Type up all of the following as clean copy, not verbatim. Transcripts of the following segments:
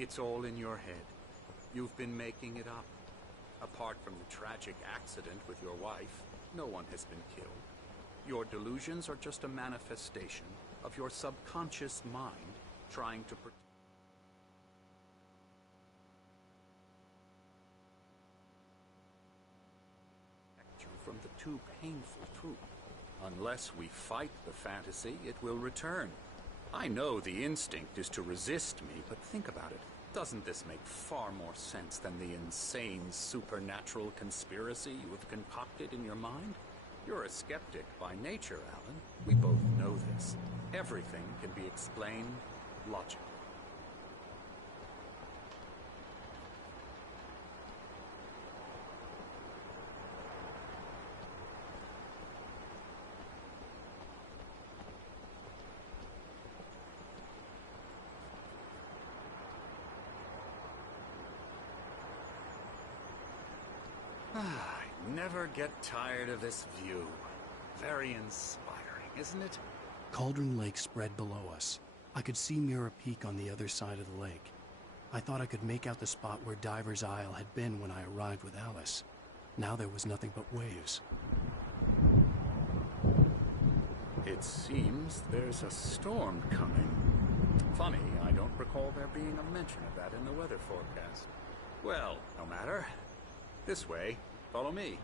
It's all in your head. You've been making it up. Apart from the tragic accident with your wife, no one has been killed. Your delusions are just a manifestation of your subconscious mind trying to protect you from the too painful truth. Unless we fight the fantasy, it will return. I know the instinct is to resist me, but think about it. Doesn't this make far more sense than the insane supernatural conspiracy you have concocted in your mind? You're a skeptic by nature, Alan. We both know this. Everything can be explained logically. I never get tired of this view. Very inspiring, isn't it? Cauldron Lake spread below us. I could see Mirror Peak on the other side of the lake. I thought I could make out the spot where Diver's Isle had been when I arrived with Alice. Now there was nothing but waves. It seems there's a storm coming. Funny, I don't recall there being a mention of that in the weather forecast. Well, no matter. This way. Follow me.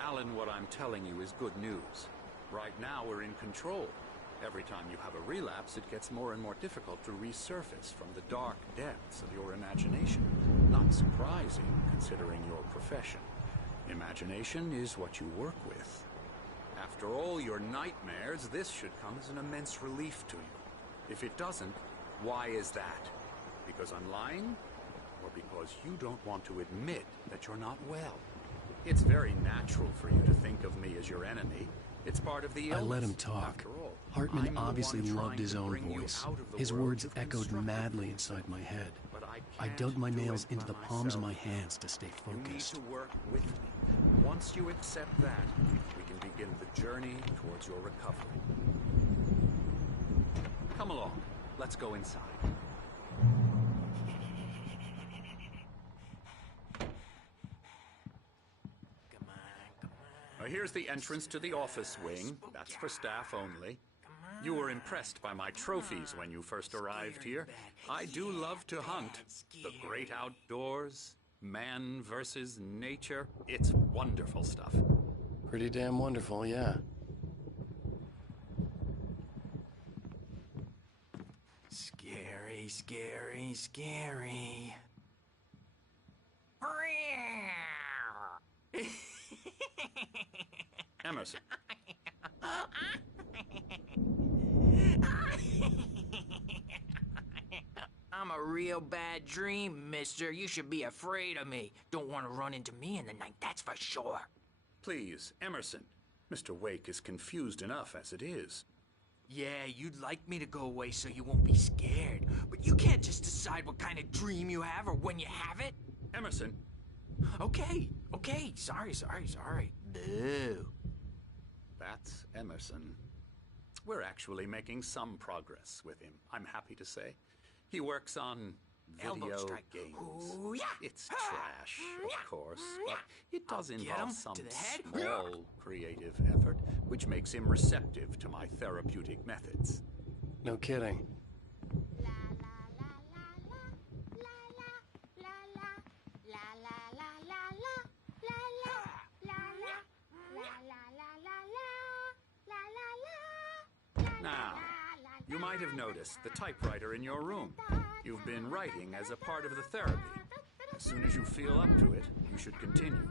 Alan, what I'm telling you is good news. Right now we're in control. Every time you have a relapse, it gets more and more difficult to resurface from the dark depths of your imagination. Not surprising, considering your profession. Imagination is what you work with. After all your nightmares, this should come as an immense relief to you. If it doesn't, why is that? Because I'm lying? Or because you don't want to admit that you're not well? It's very natural for you to think of me as your enemy. It's part of the illness. I let him talk. After all, Hartman obviously loved his own voice. His words echoed madly inside my head. I dug my nails into the palms of my hands to stay focused. You need to work with me. Once you accept that, we can begin the journey towards your recovery. Come along. Let's go inside. Here's the entrance to the office wing. That's for staff only. You were impressed by my trophies when you first arrived here. I do love to hunt. The great outdoors, man versus nature. It's wonderful stuff. Pretty damn wonderful, yeah. Scary, scary, scary. Emerson. I'm a real bad dream, mister. You should be afraid of me. Don't want to run into me in the night, that's for sure. Please, Emerson. Mr. Wake is confused enough as it is. Yeah, you'd like me to go away so you won't be scared. But you can't just decide what kind of dream you have or when you have it. Emerson. Okay. Sorry. Boo. That's Emerson. We're actually making some progress with him, I'm happy to say. He works on video games. Ooh, yeah. It's trash, of course, but it does involve some small creative effort, which makes him receptive to my therapeutic methods. No kidding. Now, you might have noticed the typewriter in your room. You've been writing as a part of the therapy. As soon as you feel up to it, you should continue.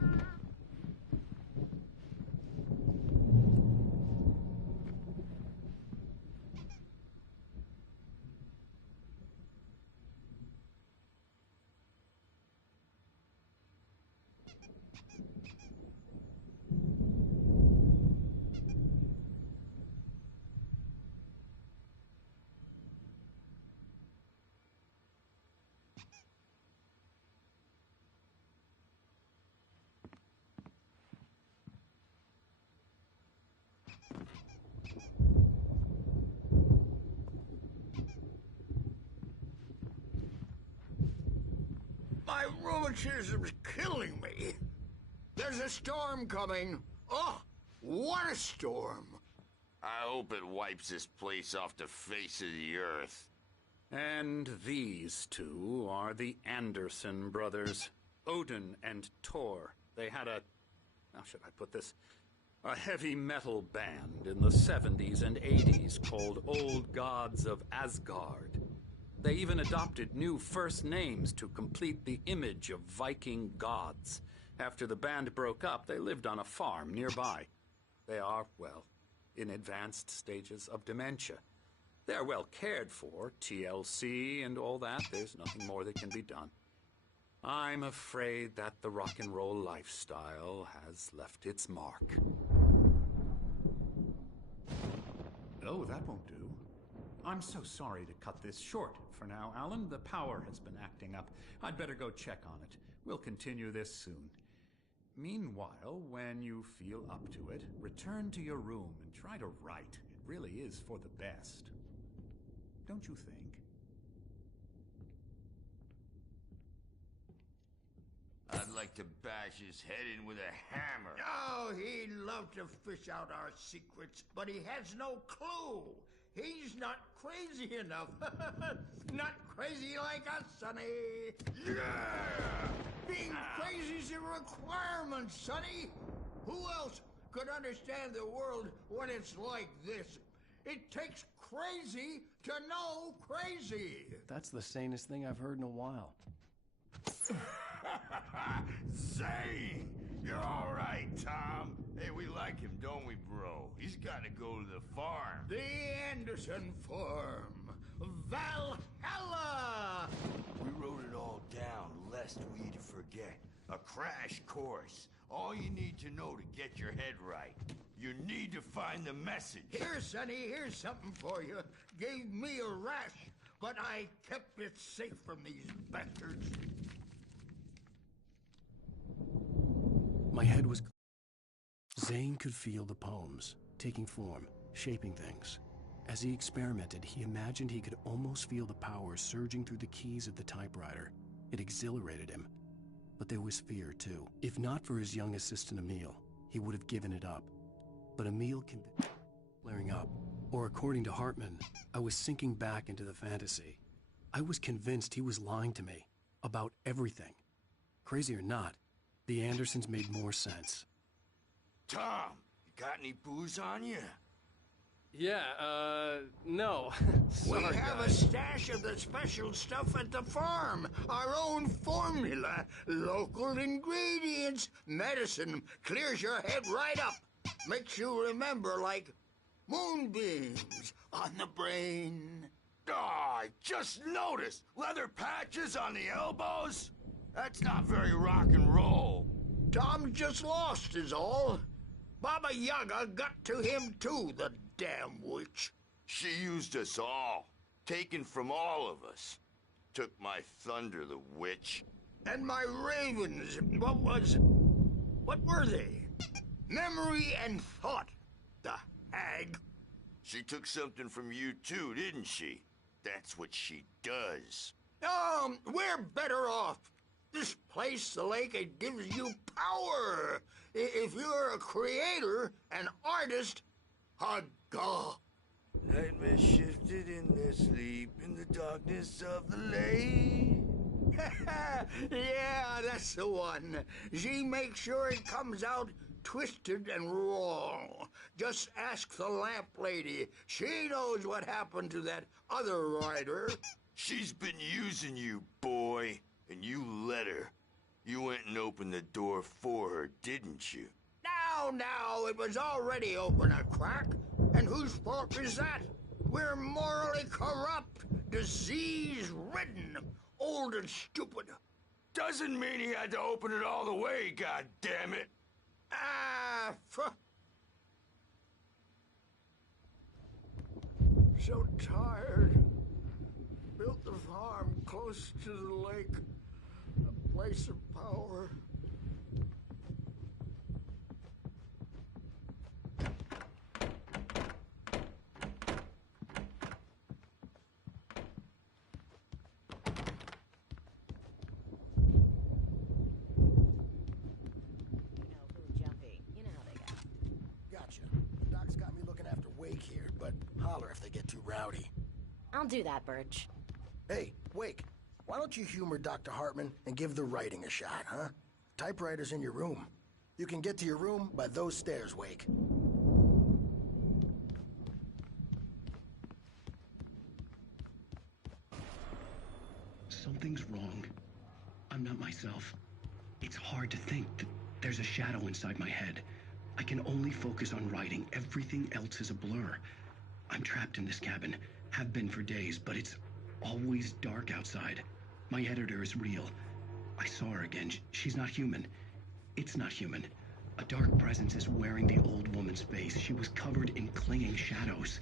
rheumatism's killing me. There's a storm coming. Oh, what a storm. I hope it wipes this place off the face of the earth. And these two are the Anderson brothers, Odin and Thor. They had how should I put this? A heavy metal band in the 70s and 80s called Old Gods of Asgard. They even adopted new first names to complete the image of Viking gods. After the band broke up, they lived on a farm nearby. They are, well, in advanced stages of dementia. They're well cared for, TLC and all that. There's nothing more that can be done. I'm afraid that the rock and roll lifestyle has left its mark. Oh, that won't do. I'm so sorry to cut this short for now, Alan. The power has been acting up. I'd better go check on it. We'll continue this soon. Meanwhile, when you feel up to it, return to your room and try to write. It really is for the best. Don't you think? I'd like to bash his head in with a hammer. Oh, he'd love to fish out our secrets, but he has no clue. He's not crazy enough. Not crazy like us, Sonny. Yeah! Being crazy's a requirement, Sonny. Who else could understand the world when it's like this? It takes crazy to know crazy. That's the sanest thing I've heard in a while. Zane! You're all right, Tom. Hey, we like him, don't we, bro? He's got to go to the farm. The Anderson farm. Valhalla! We wrote it all down, lest we'd forget. A crash course. All you need to know to get your head right. You need to find the message. Here, Sonny, here's something for you. Gave me a rash, but I kept it safe from these bastards. My head was... Zane could feel the poems, taking form, shaping things. As he experimented, he imagined he could almost feel the power surging through the keys of the typewriter. It exhilarated him. But there was fear, too. If not for his young assistant Emil, he would have given it up. But Emil flaring up. Or according to Hartman, I was sinking back into the fantasy. I was convinced he was lying to me. About everything. Crazy or not, the Andersons made more sense. Tom, you got any booze on you? Yeah, no. We Sorry, have a guys. stash of the special stuff at the farm. Our own formula. Local ingredients. Medicine. Clears your head right up. Makes you remember like moonbeams on the brain. Oh, I just noticed. Leather patches on the elbows? That's not very rock and roll. Tom just lost is all. Baba Yaga got to him too, the damn witch. She used us all. Taken from all of us. Took my thunder, the witch. And my ravens, what were they? Memory and thought, the hag. She took something from you too, didn't she? That's what she does. We're better off. This place, the lake, it gives you power. If you're a creator, an artist, a god. Nightmare shifted in their sleep in the darkness of the lake. Yeah, that's the one. She makes sure it comes out twisted and wrong. Just ask the lamp lady. She knows what happened to that other writer. She's been using you, boy, and you let her. You went and opened the door for her, didn't you? Now, it was already open a crack. And whose fault is that? We're morally corrupt, disease-ridden, old and stupid. Doesn't mean he had to open it all the way, goddammit. So tired. Built the farm close to the lake. A place of power. holler if they get too rowdy. I'll do that, Birch. Hey, Wake, why don't you humor Dr. Hartman and give the writing a shot, huh? Typewriter's in your room. You can get to your room by those stairs, Wake. Something's wrong. I'm not myself. It's hard to think that there's a shadow inside my head. I can only focus on writing. Everything else is a blur. I'm trapped in this cabin. Have been for days, but it's always dark outside. My editor is real. I saw her again. She's not human. It's not human. A dark presence is wearing the old woman's face. She was covered in clinging shadows.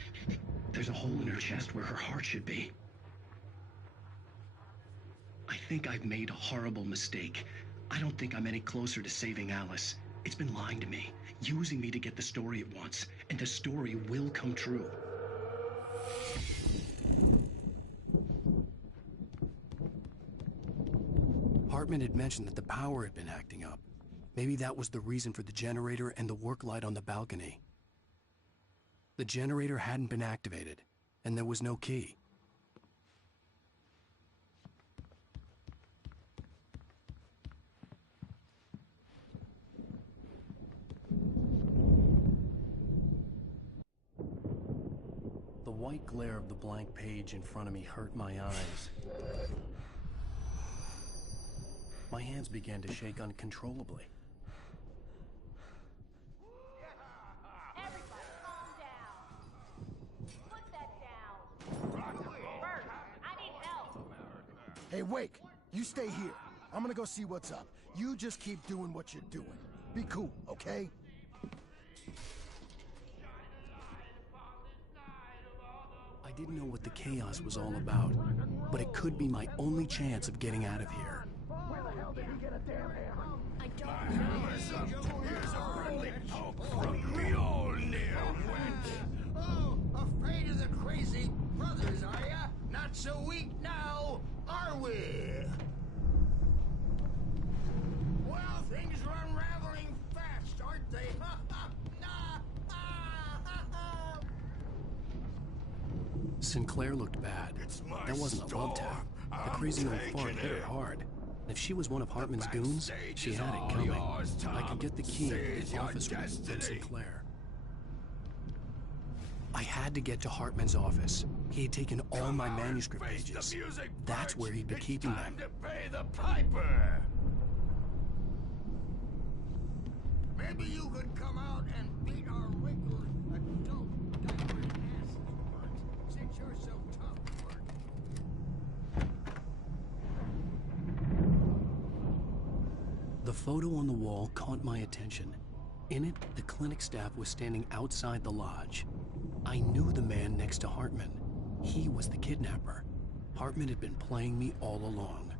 There's a hole in her chest where her heart should be. I think I've made a horrible mistake. I don't think I'm any closer to saving Alice. It's been lying to me, using me to get the story it wants, and the story will come true. Hartman had mentioned that the power had been acting up. Maybe that was the reason for the generator and the work light on the balcony. The generator hadn't been activated, and there was no key. The white glare of the blank page in front of me hurt my eyes. My hands began to shake uncontrollably. Everybody, calm down. Put that down. Bert, I need help. Hey, Wake, you stay here. I'm gonna go see what's up. You just keep doing what you're doing. Be cool, okay? I didn't know what the chaos was all about, but it could be my only chance of getting out of here. Where the hell did he get a damn hammer? I don't know. Here's a friendly poke from me all near went. Oh, afraid of the crazy brothers, are ya? Not so weak now, are we? Well, things are unraveling fast, aren't they? Sinclair looked bad. That wasn't a love tap. The crazy old fart hit her hard. And if she was one of Hartman's goons, she had it coming. I could get the key in the office room from Sinclair. I had to get to Hartman's office. He had taken all my manuscript pages. That's where he'd be keeping them. To pay the piper. Maybe you could come out and beat our wrinkled adult diapered asses once, since you're so tough, Bert. The photo on the wall caught my attention. In it, the clinic staff was standing outside the lodge. I knew the man next to Hartman. He was the kidnapper. Hartman had been playing me all along.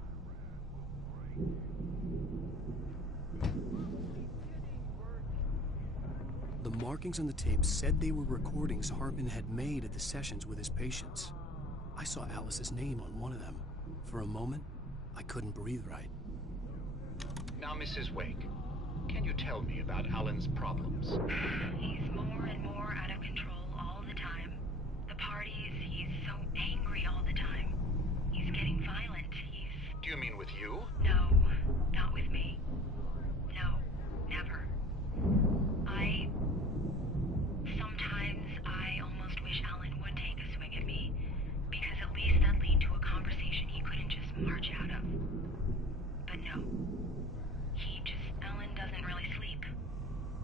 The markings on the tape said they were recordings Hartman had made at the sessions with his patients. I saw Alice's name on one of them. For a moment, I couldn't breathe right. Now, Mrs. Wake, can you tell me about Alan's problems? He's more and more out of control all the time. The parties, he's so angry all the time. He's getting violent. Do you mean with you? No, not with me. No, never. Sometimes I almost wish Alan would take a swing at me, because at least that'd lead to a conversation he couldn't just march out of. But no. Alan doesn't really sleep.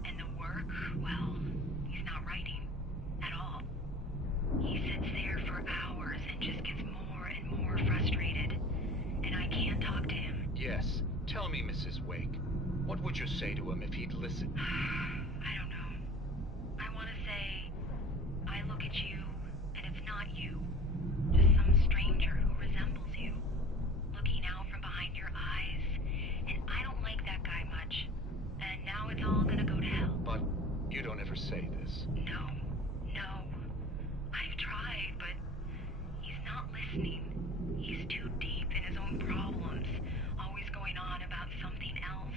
And the work, well, he's not writing at all. He sits there for hours and just gets more and more frustrated. And I can't talk to him. Yes. Tell me, Mrs. Wake. What would you say to him if he'd listen? I don't know. I want to say, I look at you, and it's not you. Just some stranger who resembles you. Looking out from behind your eyes. And I don't like that guy much. And now it's all gonna go to hell. But you don't ever say this. No. I've tried, but he's not listening. He's too deep in his own problems, always going on about something else.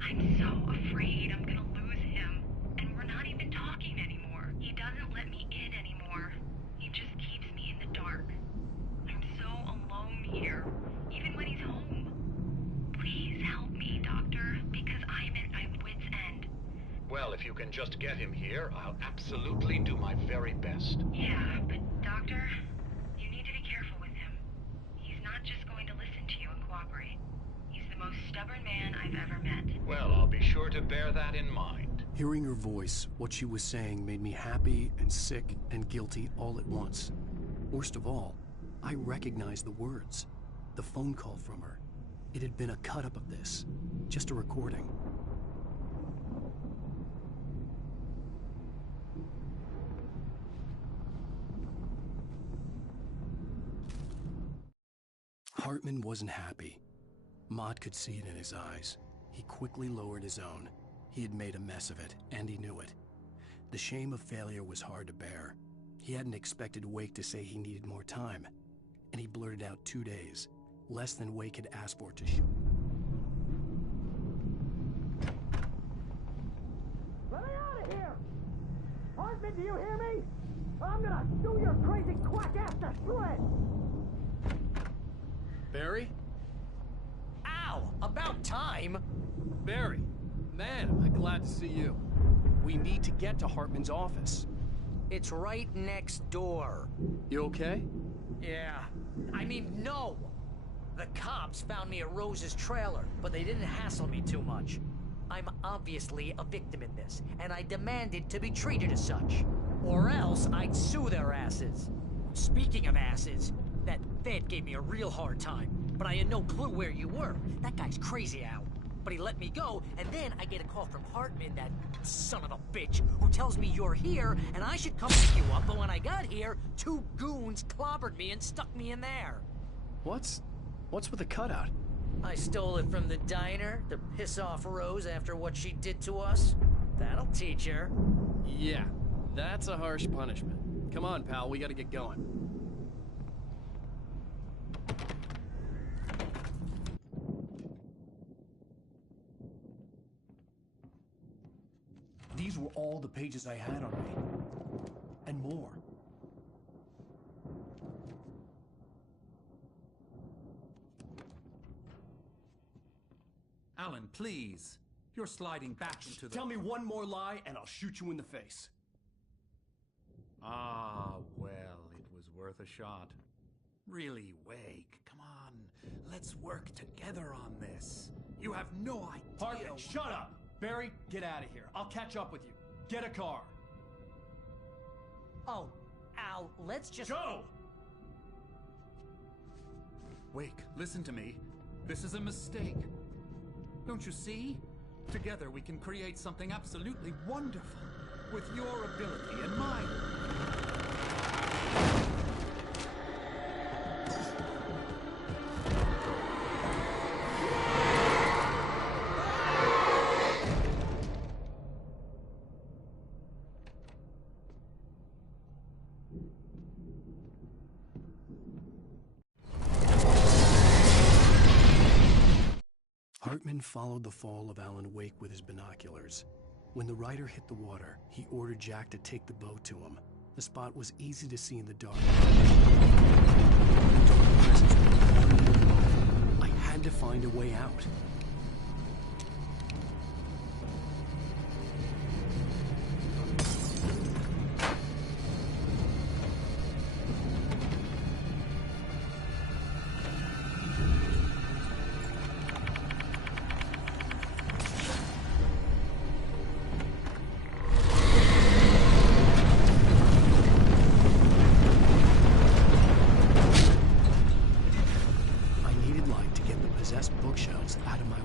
I'm so afraid I'm gonna lose him, and we're not even talking anymore. He doesn't let me in anymore. here, even when he's home. Please help me, Doctor, because I'm at my wit's end. Well, if you can just get him here, I'll absolutely do my very best. Yeah, but Doctor, you need to be careful with him. He's not just going to listen to you and cooperate. He's the most stubborn man I've ever met. Well, I'll be sure to bear that in mind. Hearing her voice, what she was saying made me happy and sick and guilty all at once. Worst of all, I recognized the words. The phone call from her. It had been a cut-up of this. Just a recording. Hartman wasn't happy. Maud could see it in his eyes. He quickly lowered his own. He had made a mess of it, and he knew it. The shame of failure was hard to bear. He hadn't expected Wake to say he needed more time, and he blurted out 2 days, less than Wake had asked for to shoot. Let me out of here! Hartman, do you hear me? I'm gonna chew your crazy quack ass to shreds! Barry? Ow! About time! Barry, man, am I glad to see you. We need to get to Hartman's office. It's right next door. You okay? Yeah. I mean, no! The cops found me at Rose's trailer, but they didn't hassle me too much. I'm obviously a victim in this, and I demanded to be treated as such. Or else I'd sue their asses. Speaking of asses, that Fed gave me a real hard time, but I had no clue where you were. That guy's crazy, Al. But he let me go, and then I get a call from Hartman, that son of a bitch, who tells me you're here, and I should come pick you up, but when I got here, 2 goons clobbered me and stuck me in there. What's with the cutout? I stole it from the diner to piss off Rose after what she did to us. That'll teach her. Yeah, that's a harsh punishment. Come on, pal, we gotta get going. These were all the pages I had on me. And more. Alan, please. You're sliding back into the... Tell me one more lie and I'll shoot you in the face. Ah, well, it was worth a shot. Really, Wake, come on. Let's work together on this. You have no idea... Hartman, shut up! Barry, get out of here. I'll catch up with you. Get a car. Oh, Al, let's just... Go! Wake, listen to me. This is a mistake. Don't you see? Together we can create something absolutely wonderful. With your ability and mine. Hartman followed the fall of Alan Wake with his binoculars. When the rider hit the water, he ordered Jack to take the boat to him. The spot was easy to see in the dark. I had to find a way out. Bookshelves out of my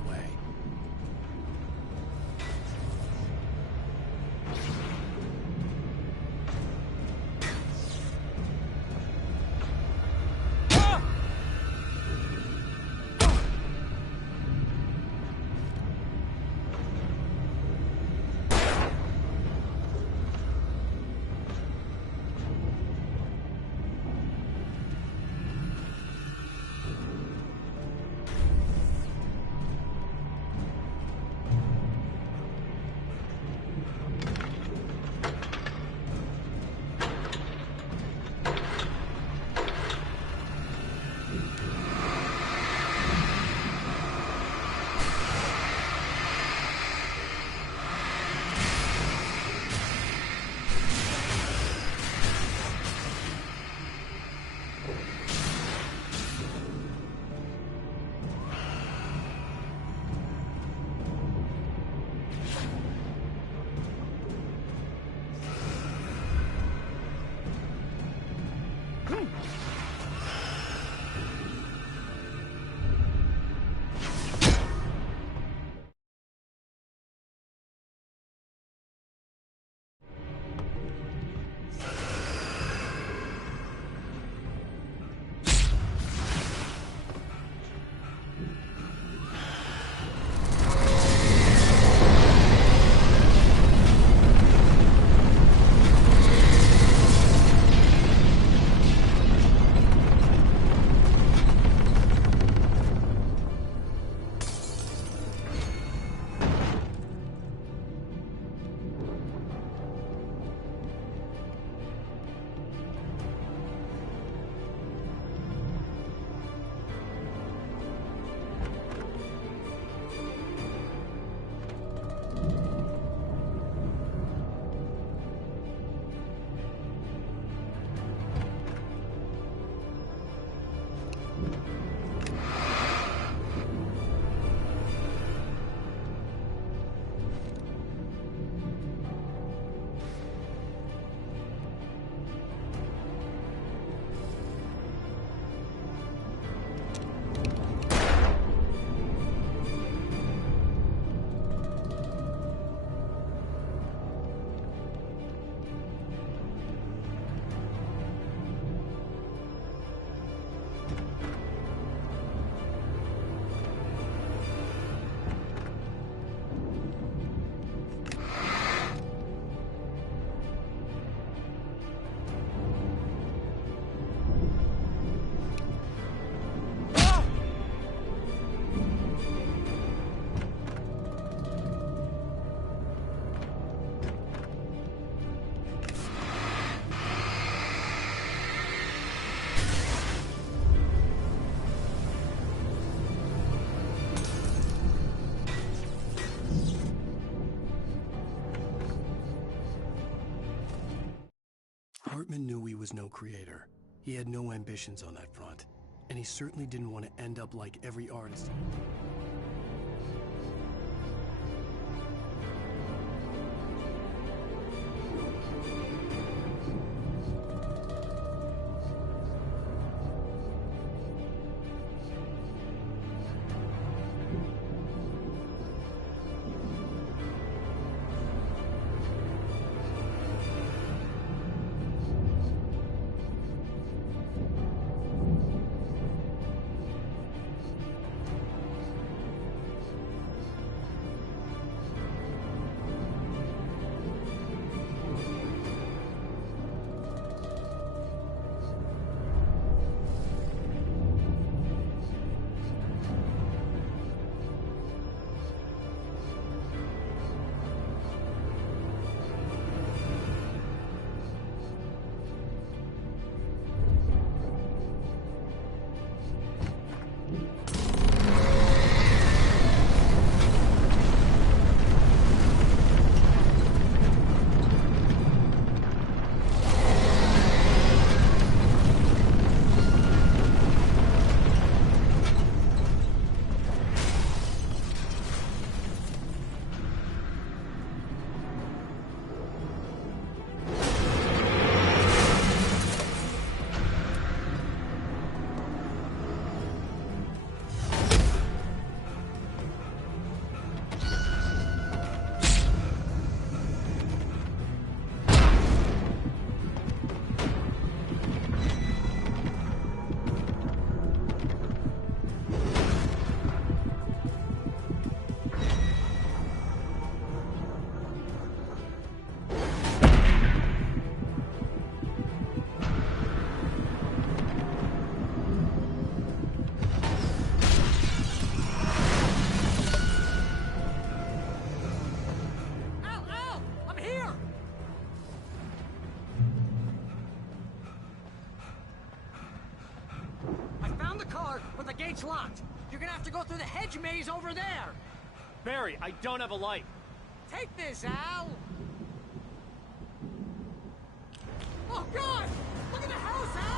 Hartman knew he was no creator. He had no ambitions on that front. And he certainly didn't want to end up like every artist. gate's locked. You're gonna have to go through the hedge maze over there. Barry, I don't have a light. Take this, Al. Oh, God! Look at the house, Al!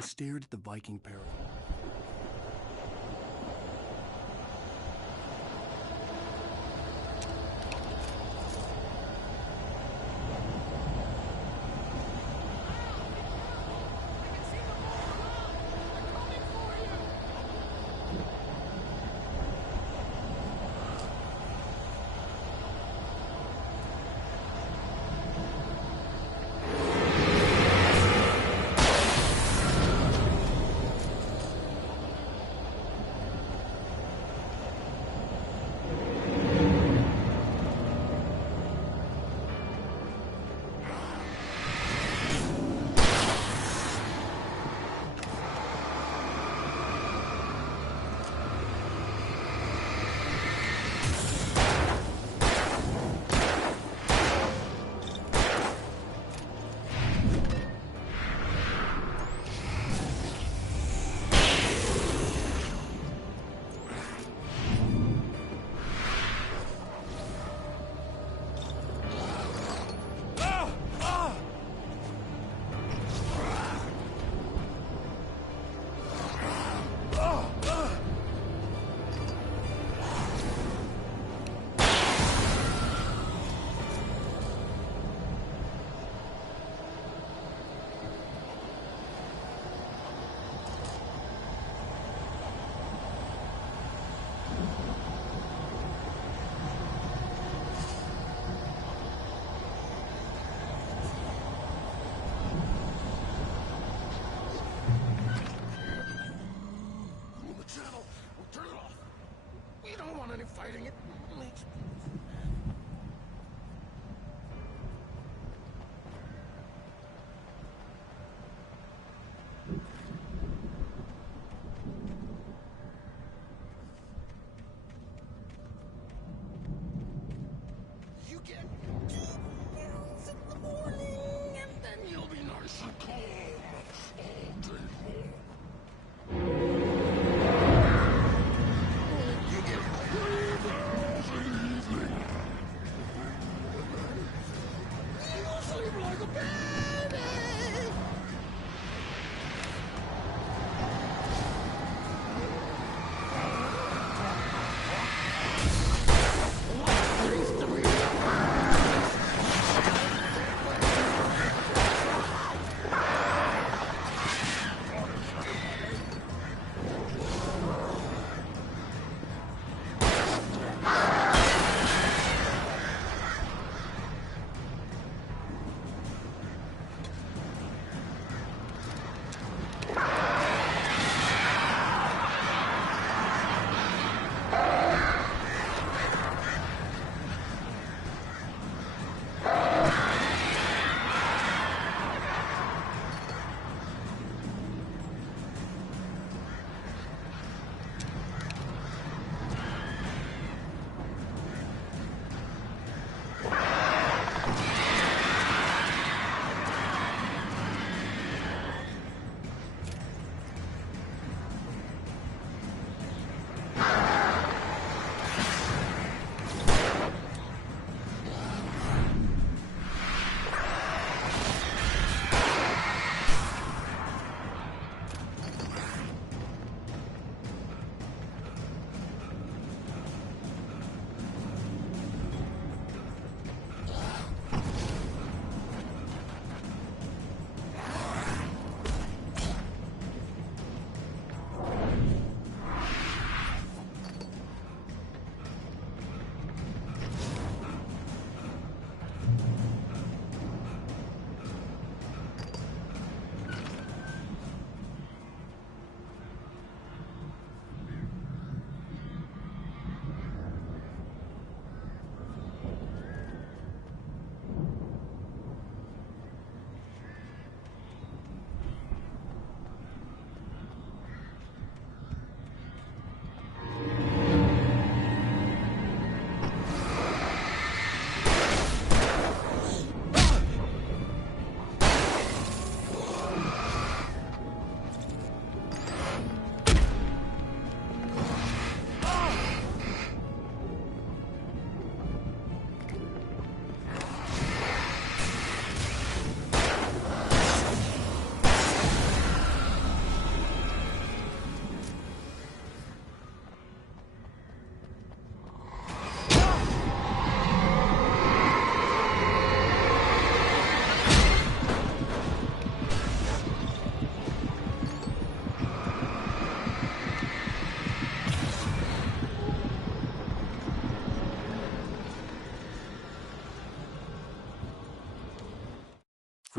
I stared at the Viking parrot.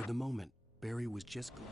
For the moment, Barry was just glad.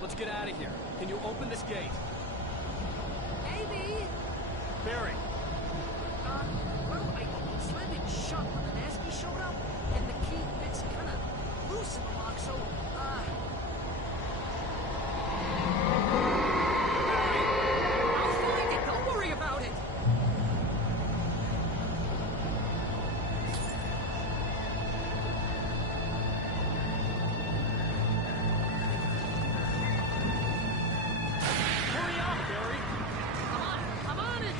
Let's get out of here. Can you open this gate? Maybe. Barry! Well, I slammed it shut when the Nasty showed up, and the key fits kind of loose in the lock, so, I'll find it. Don't worry about it. Hurry up, Barry! I'm on it.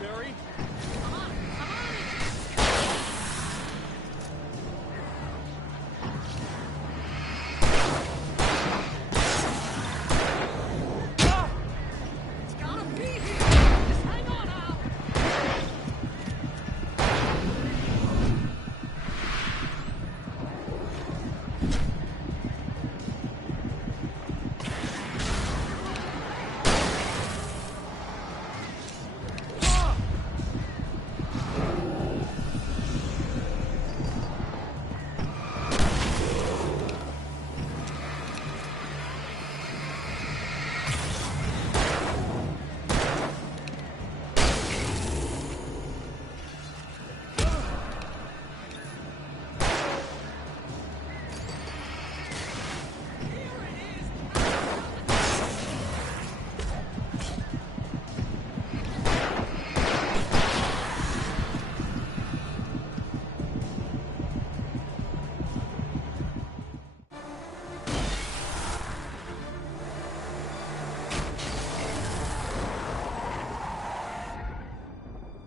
Barry. Come on, come on! It's gotta be here! Just hang on, Al!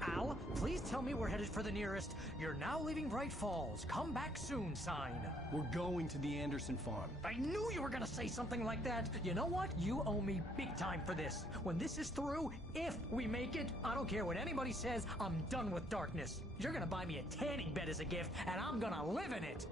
Al, please tell me we're headed for the nearest "You're now leaving Bright Falls. Come back soon" sign. We're going to the Anderson farm. I knew you were gonna say something like that. You know what? You owe me big time for this. When this is through, if we make it, I don't care what anybody says, I'm done with darkness. You're gonna buy me a tanning bed as a gift, and I'm gonna live in it.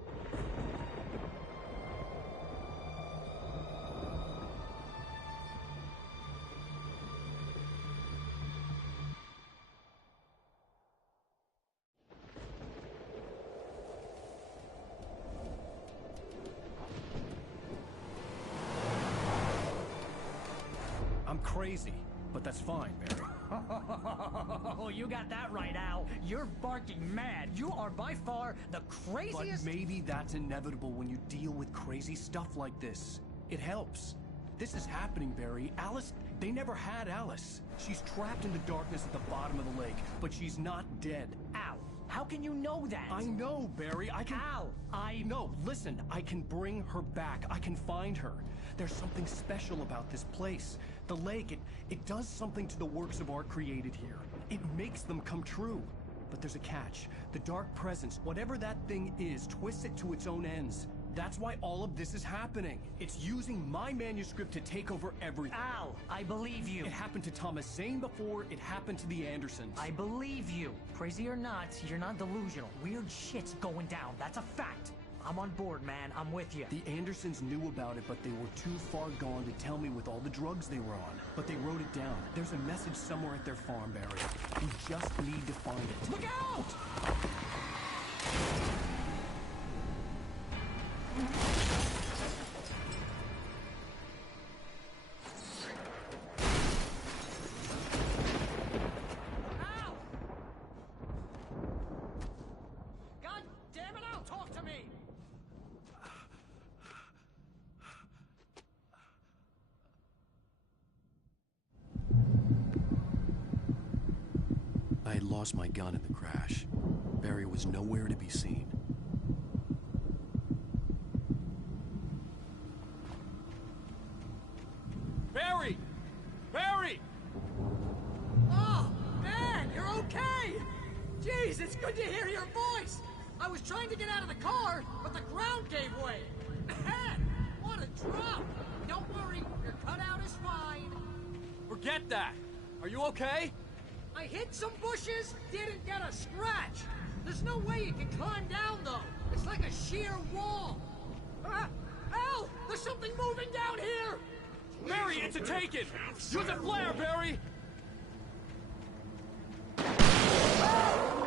I'm crazy, but that's fine, Barry. Oh, you got that right, Al. You're barking mad. You are by far the craziest... But maybe that's inevitable when you deal with crazy stuff like this. It helps. This is happening, Barry. Alice, they never had Alice. She's trapped in the darkness at the bottom of the lake, but she's not dead. Al, how can you know that? I know, Barry. I can... Al, No, listen. I can bring her back. I can find her. There's something special about this place. The lake, it does something to the works of art created here. It makes them come true. But there's a catch. The dark presence, whatever that thing is, twists it to its own ends. That's why all of this is happening. It's using my manuscript to take over everything. Al, I believe you. It happened to Thomas Zane before, it happened to the Andersons. I believe you. Crazy or not, you're not delusional. Weird shit's going down. That's a fact. I'm on board, man. I'm with you. The Andersons knew about it, but they were too far gone to tell me with all the drugs they were on. But they wrote it down. There's a message somewhere at their farm, Barry. We just need to find it. Look out! Al! God damn it, Al, talk to me! I had lost my gun in the crash. Barry was nowhere to be seen. Barry! Barry! Oh, man, you're okay! Jeez, it's good to hear your voice! I was trying to get out of the car, but the ground gave way. Man, what a drop! Don't worry, your cutout is fine. Forget that! Are you okay? I hit some bushes, didn't get a scratch. There's no way you can climb down, though. It's like a sheer wall. Al, there's something moving down here! Barry, it's a taken! Use a flare, Barry!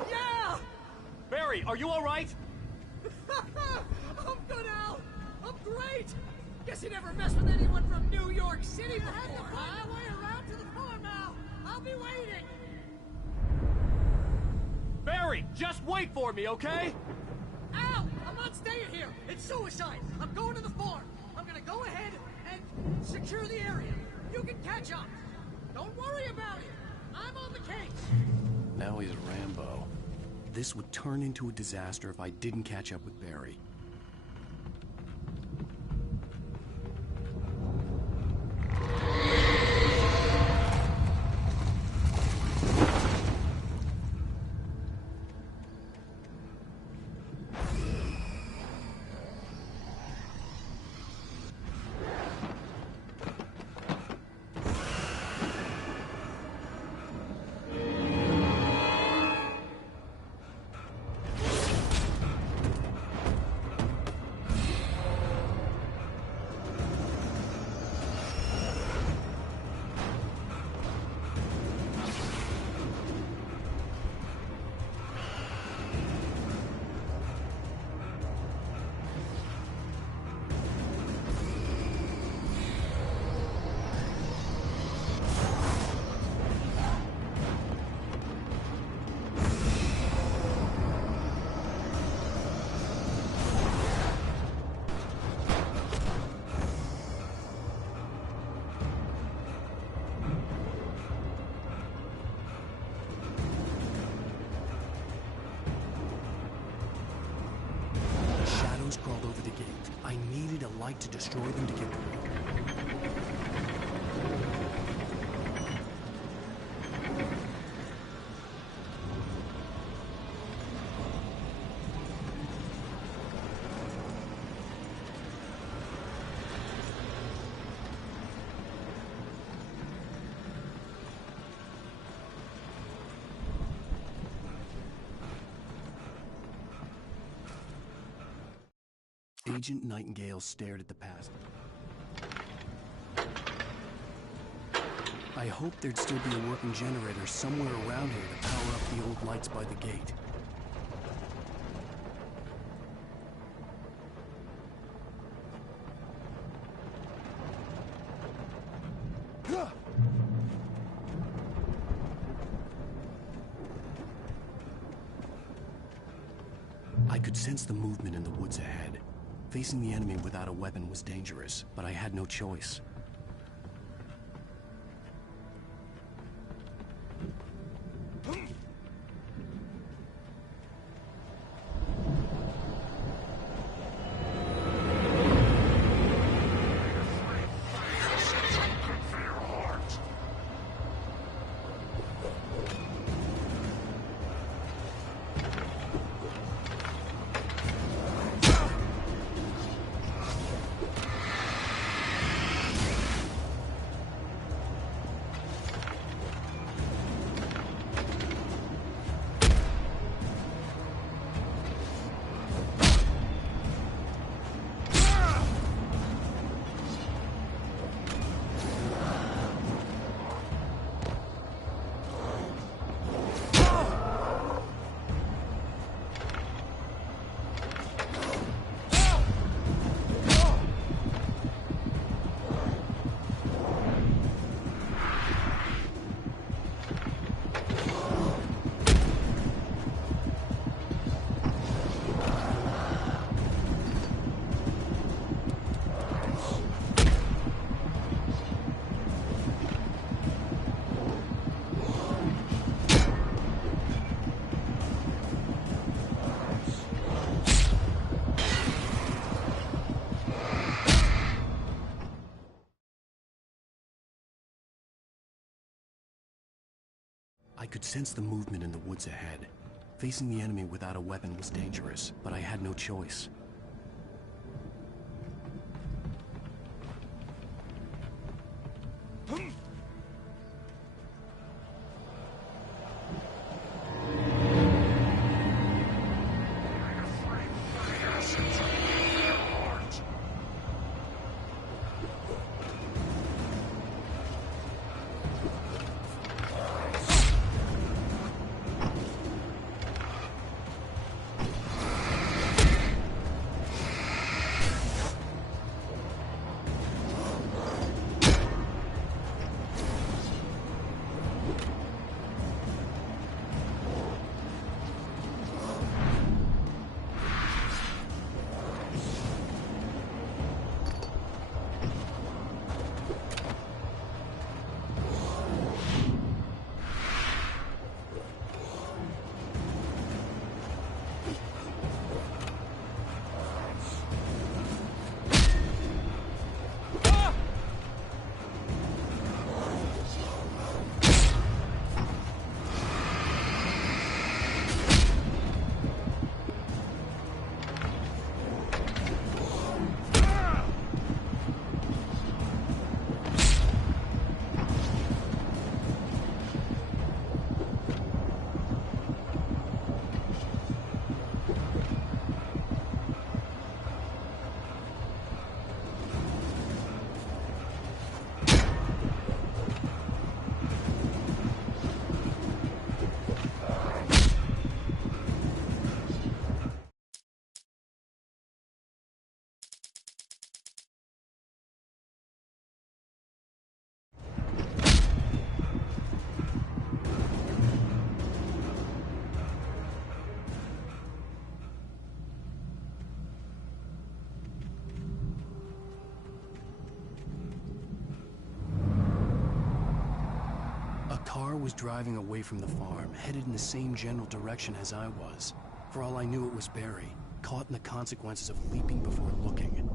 Yeah! Barry, are you alright? I'm good, Al. I'm great. Guess you never mess with anyone from New York City before. Head the highway around to the farm, Al. I'll be waiting. Barry, just wait for me, okay? Al, I'm not staying here. It's suicide. I'm going to the farm. I'm gonna go ahead and secure the area. You can catch up. Don't worry about it. I'm on the case. Now he's Rambo. This would turn into a disaster if I didn't catch up with Barry. like to destroy them to get... Agent Nightingale stared at the past. I hoped there'd still be a working generator somewhere around here to power up the old lights by the gate. I could sense the movement in the woods ahead. Facing the enemy without a weapon was dangerous, but I had no choice. I could sense the movement in the woods ahead. Facing the enemy without a weapon was dangerous, but I had no choice. Was driving away from the farm, headed in the same general direction as I was. For all I knew, it was Barry, caught in the consequences of leaping before looking.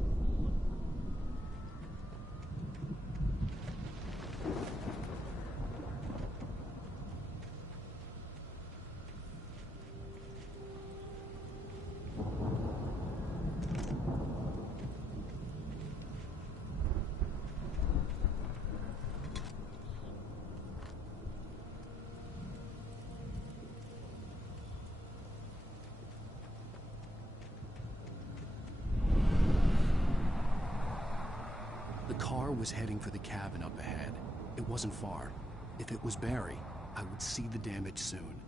car was heading for the cabin up ahead. It wasn't far. If it was Barry, I would see the damage soon.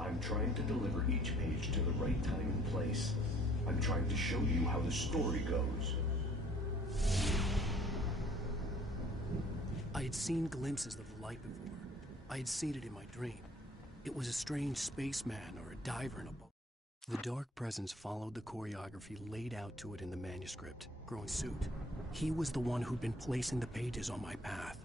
I'm trying to deliver each page to the right time and place. I'm trying to show you how the story goes. I had seen glimpses of the light before. I had seen it in my dream. It was a strange spaceman or a diver in a boat. The dark presence followed the choreography laid out to it in the manuscript, growing suit. He was the one who'd been placing the pages on my path.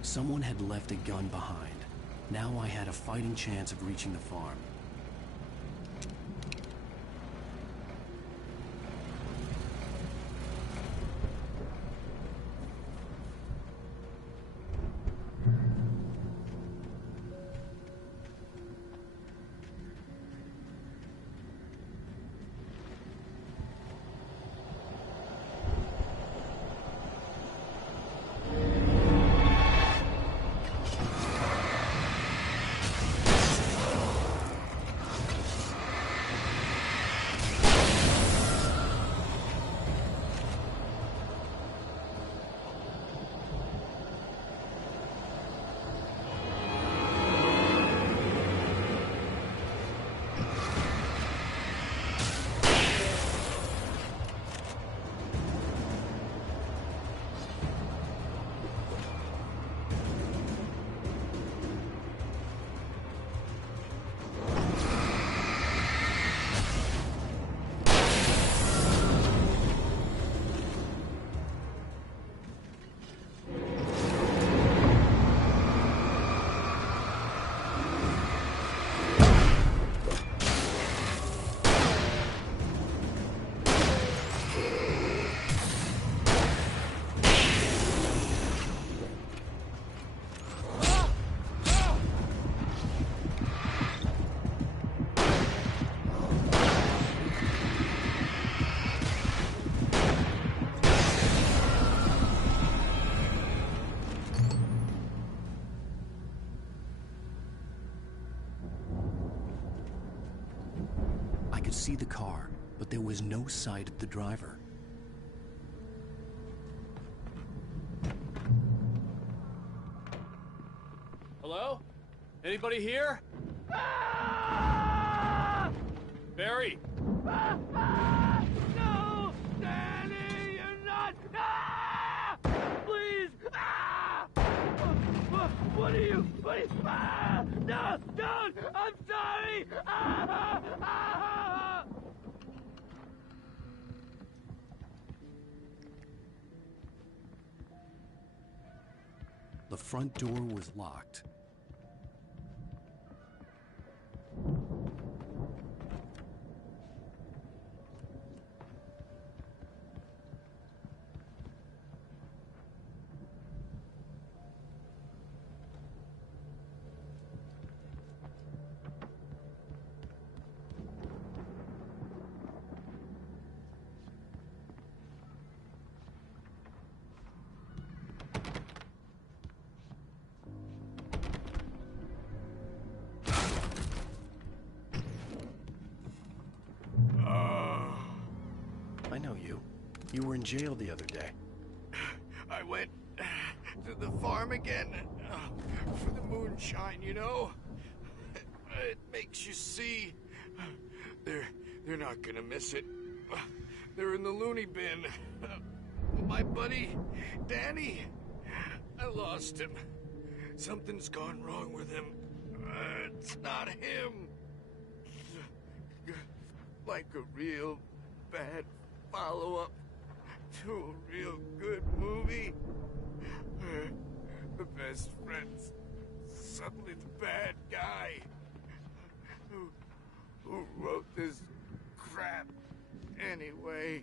Someone had left a gun behind. Now I had a fighting chance of reaching the farm. I could see the car, but there was no sight of the driver. Hello? Anybody here? Barry! No! Danny, you're not! Please! What are you? No! Don't! I'm sorry! The front door was locked. I know you. You were in jail the other day. I went to the farm again for the moonshine, you know? It makes you see. They're not gonna miss it. They're in the loony bin. My buddy, Danny, I lost him. Something's gone wrong with him. It's not him. Like a real bad follow-up to a real good movie. The best friend's suddenly the bad guy. Who wrote this crap anyway?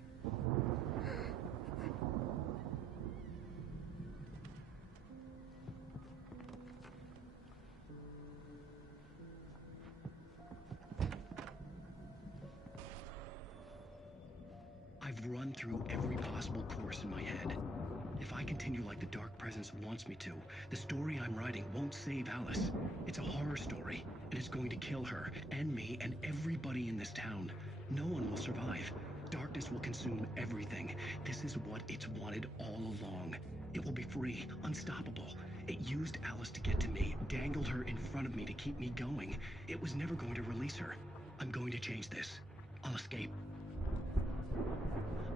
I've run through every possible course in my head. If I continue like the Dark Presence wants me to, the story I'm writing won't save Alice. It's a horror story, and it's going to kill her, and me, and everybody in this town. No one will survive. Darkness will consume everything. This is what it's wanted all along. It will be free, unstoppable. It used Alice to get to me, dangled her in front of me to keep me going. It was never going to release her. I'm going to change this. I'll escape.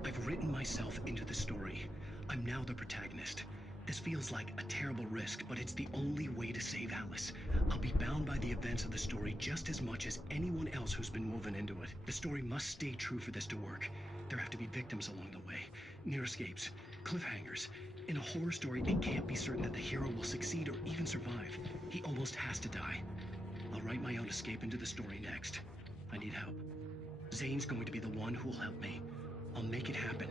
I've written myself into the story. I'm now the protagonist. This feels like a terrible risk, but it's the only way to save Alice. I'll be bound by the events of the story just as much as anyone else who's been woven into it. The story must stay true for this to work. There have to be victims along the way, near escapes, cliffhangers. In a horror story, it can't be certain that the hero will succeed or even survive. He almost has to die. I'll write my own escape into the story next. I need help. Zane's going to be the one who'll help me. I'll make it happen.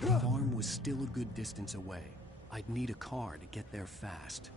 The farm was still a good distance away. I'd need a car to get there fast.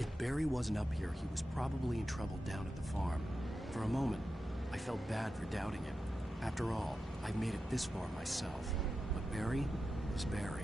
If Barry wasn't up here, he was probably in trouble down at the farm. For a moment, I felt bad for doubting him. After all, I've made it this far myself. But Barry was Barry.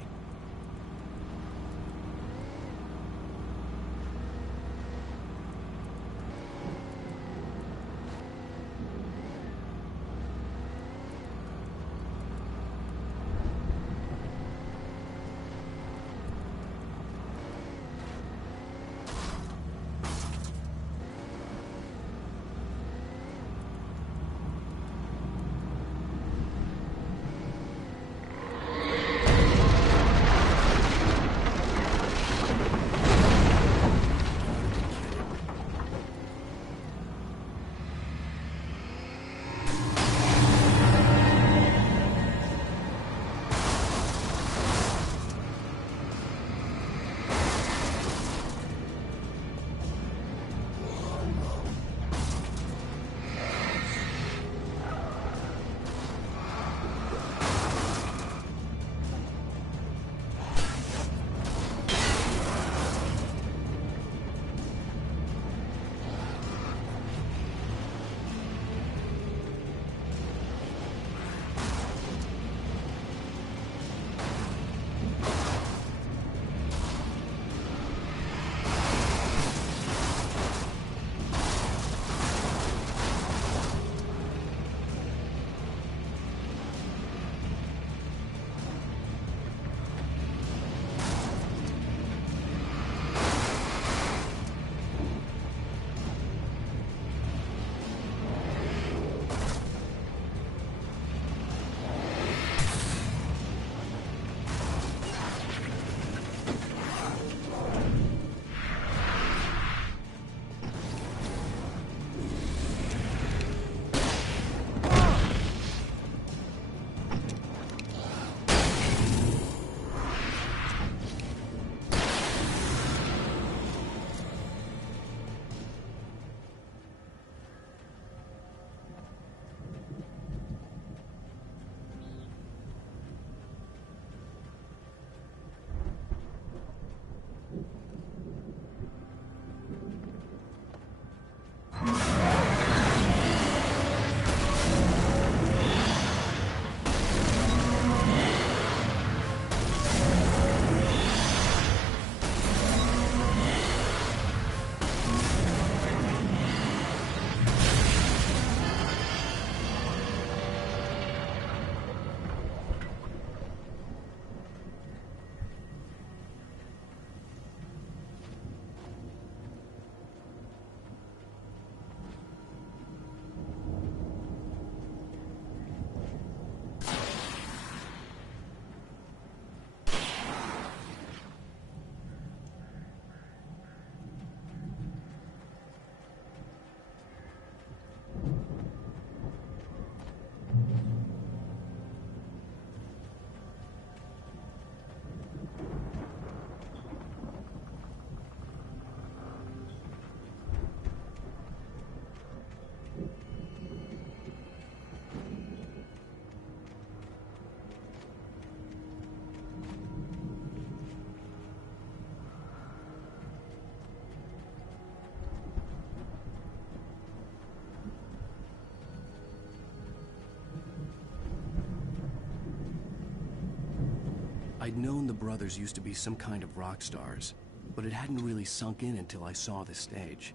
I'd known the brothers used to be some kind of rock stars, but it hadn't really sunk in until I saw the stage.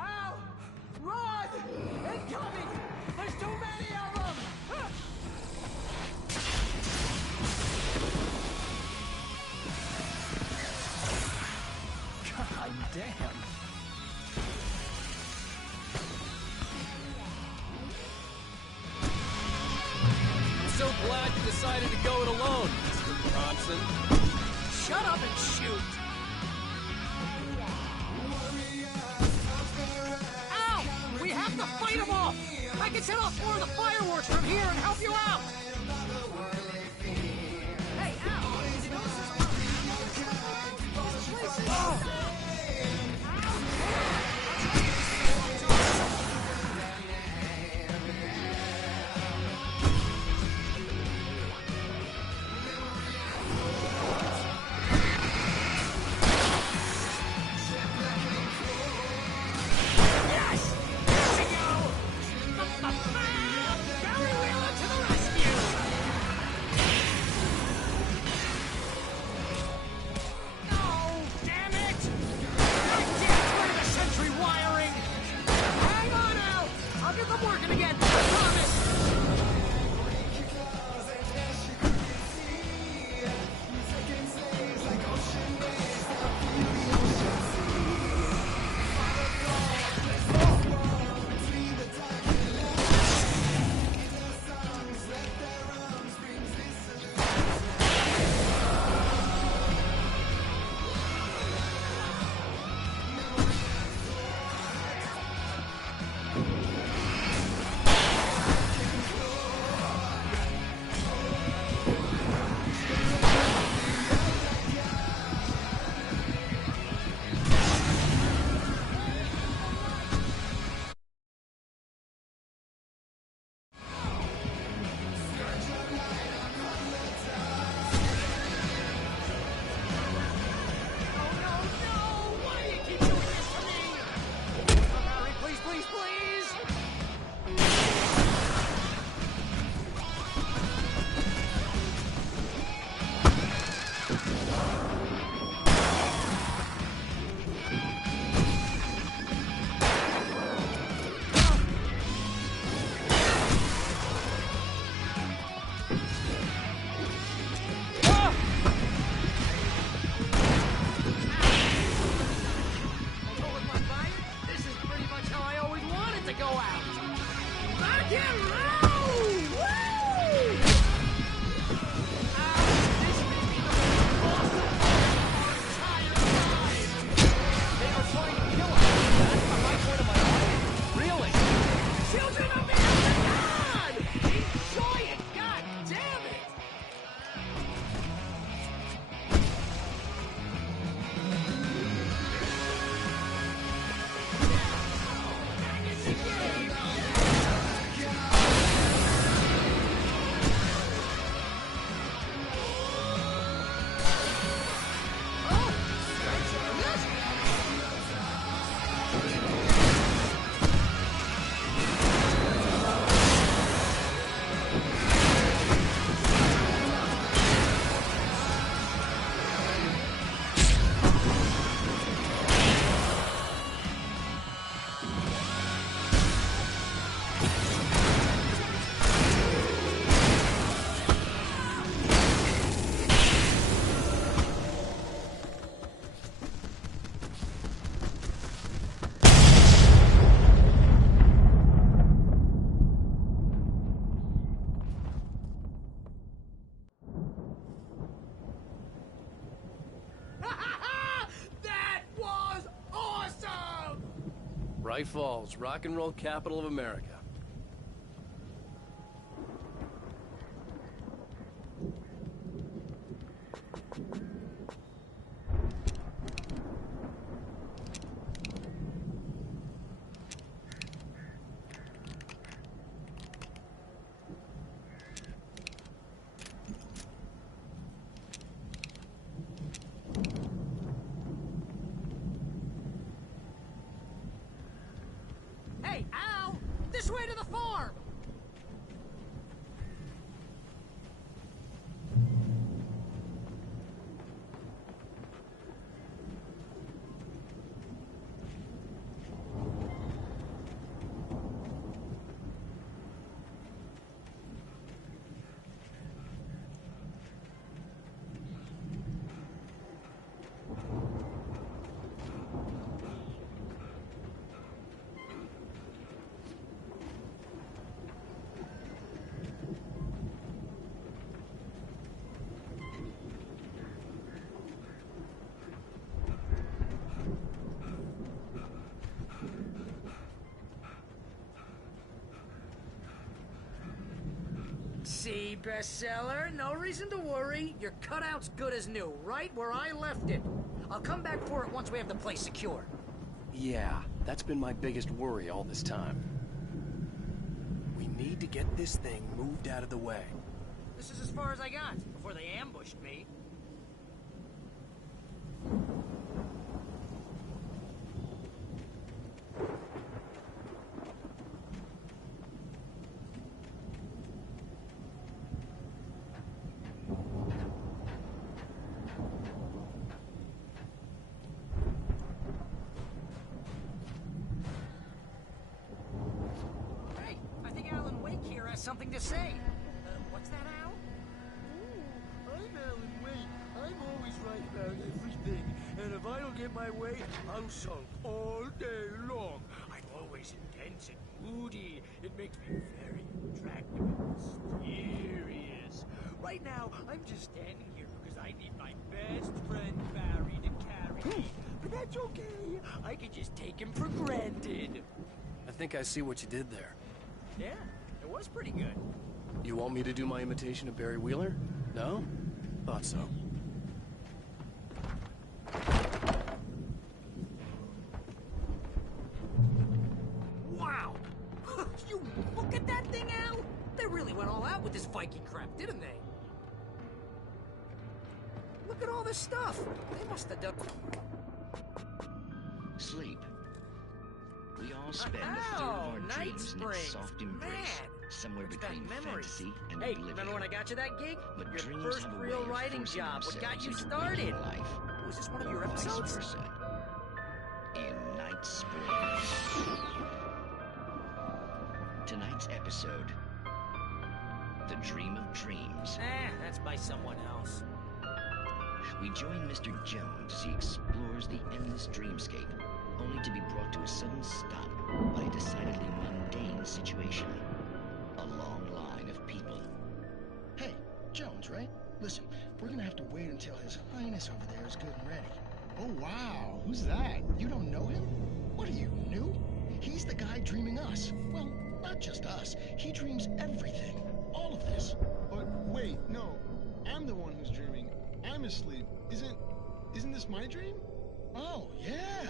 Ow! Run! Incoming! There's too many of them! God damn. So glad you decided to go it alone, Mr. Bronson. Shut up and shoot! Ow! We have to fight them off! I can set off more of the fireworks from here and help you out! Hey, ow! Oh! Get low! Woo! This may be the most awesome part of our entire lives! They are trying to kill us. That's the high point of my life. Really? Children of the God! Enjoy it! God damn it! That was awesome! Bright Falls, rock and roll capital of America. Hey, Al! This way to the farm! See, bestseller, no reason to worry. Your cutout's good as new, right where I left it. I'll come back for it once we have the place secure. Yeah, that's been my biggest worry all this time. We need to get this thing moved out of the way. This is as far as I got before they ambushed me. Hey, I think Alan Wake here has something to say. What's that, Al? I'm Alan Wake. I'm always right about everything. And if I don't get my way, I'll sulk all day long. I'm always intense and moody. It makes me very attractive and mysterious. Right now, I'm just standing here because I need my best friend Barry to carry me. But that's okay. I can just take him for granted. I think I see what you did there. Yeah, it was pretty good. You want me to do my imitation of Barry Wheeler? No? Thought so. Wow! You look at that thing, Al! They really went all out with this Viking crap, didn't they? Look at all this stuff. They must have done... Sleep. We all spend a third of our Night dreams in Springs. its soft embrace, Man, somewhere brings between back memories. fantasy and Hey, oblivion. remember when I got you that gig? But Your dreams first have a way real of writing forcing job. What got you themselves into started? waking life, Was this one of or your vice episodes? versa. In Night Springs. Tonight's episode: The Dream of Dreams. That's by someone else. We join Mr. Jones as he explores the endless dreamscape, only to be brought to a sudden stop by a decidedly mundane situation. Listen, we're gonna have to wait until His Highness over there is good and ready. Oh, wow. Who's that? You don't know him? What are you, new? He's the guy dreaming us. Well, not just us. He dreams everything. All of this. But wait, no. I'm the one who's dreaming. I'm asleep. Isn't this my dream? Oh, yeah.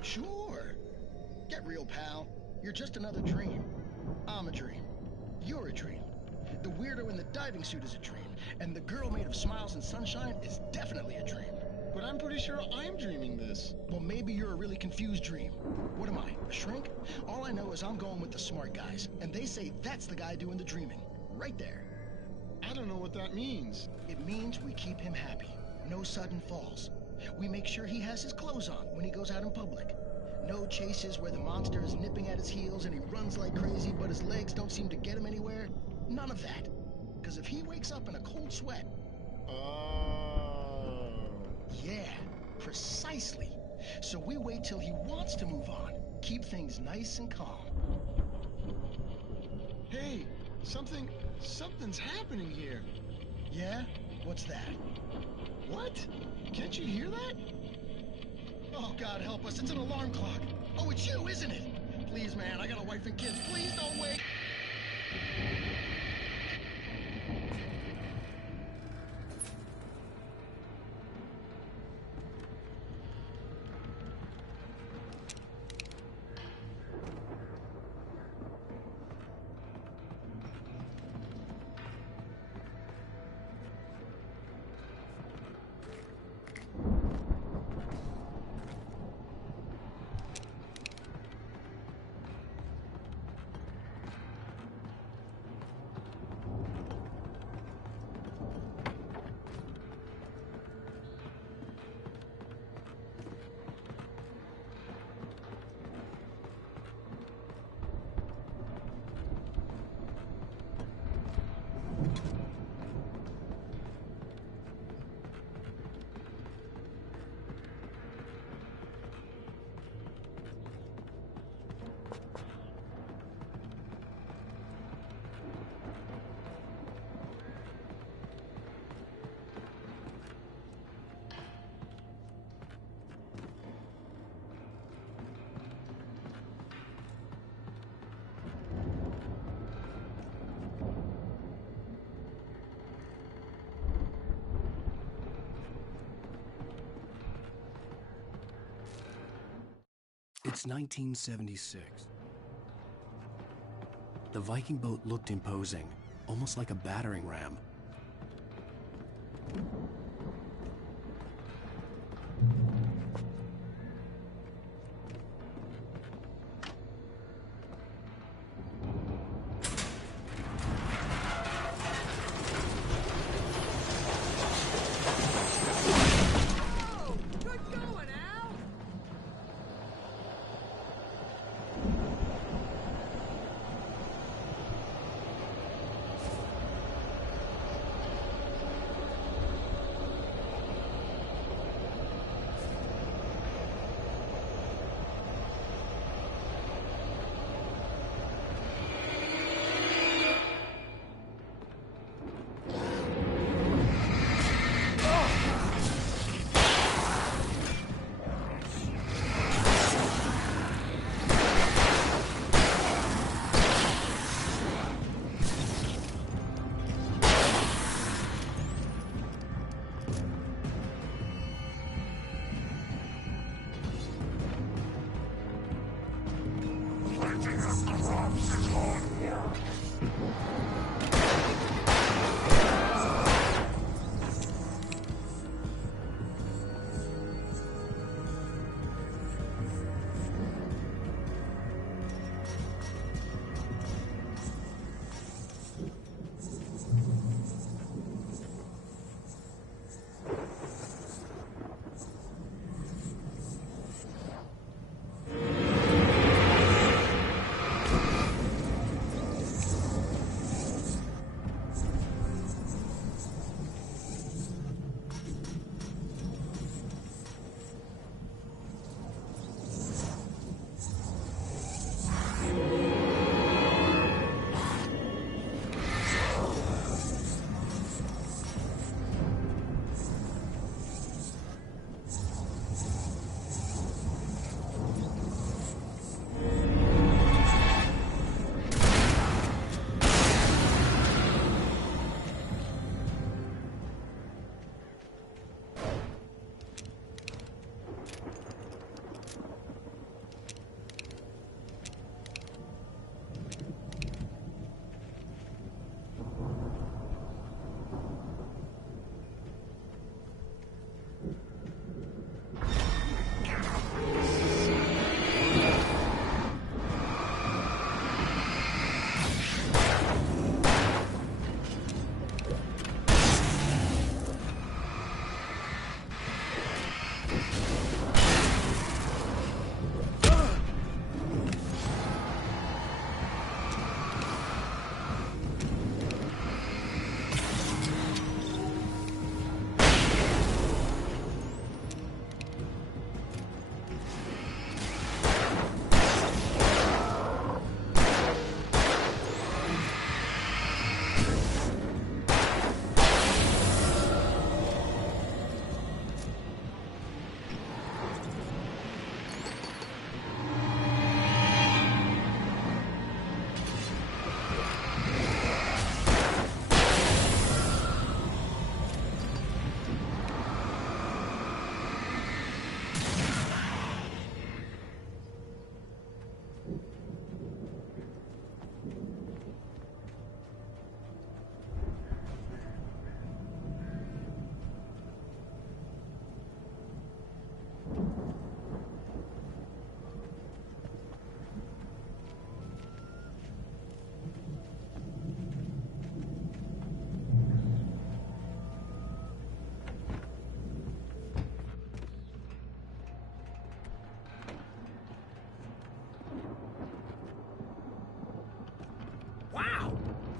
Sure. Get real, pal. You're just another dream. I'm a dream. You're a dream. The weirdo in the diving suit is a dream. And the girl made of smiles and sunshine is definitely a dream. But I'm pretty sure I'm dreaming this. Well, maybe you're a really confused dream. What am I, a shrink? All I know is I'm going with the smart guys. And they say that's the guy doing the dreaming. Right there. I don't know what that means. It means we keep him happy. No sudden falls. We make sure he has his clothes on when he goes out in public. No chases where the monster is nipping at his heels and he runs like crazy but his legs don't seem to get him anywhere. None of that. Because if he wakes up in a cold sweat... Yeah, precisely. So we wait till he wants to move on. Keep things nice and calm. Hey, something's happening here. Yeah? What's that? What? Can't you hear that? Oh, God help us, it's an alarm clock. Oh, it's you, isn't it? Please, man, I got a wife and kids. Please don't wait. It's 1976. The Viking boat looked imposing, almost like a battering ram.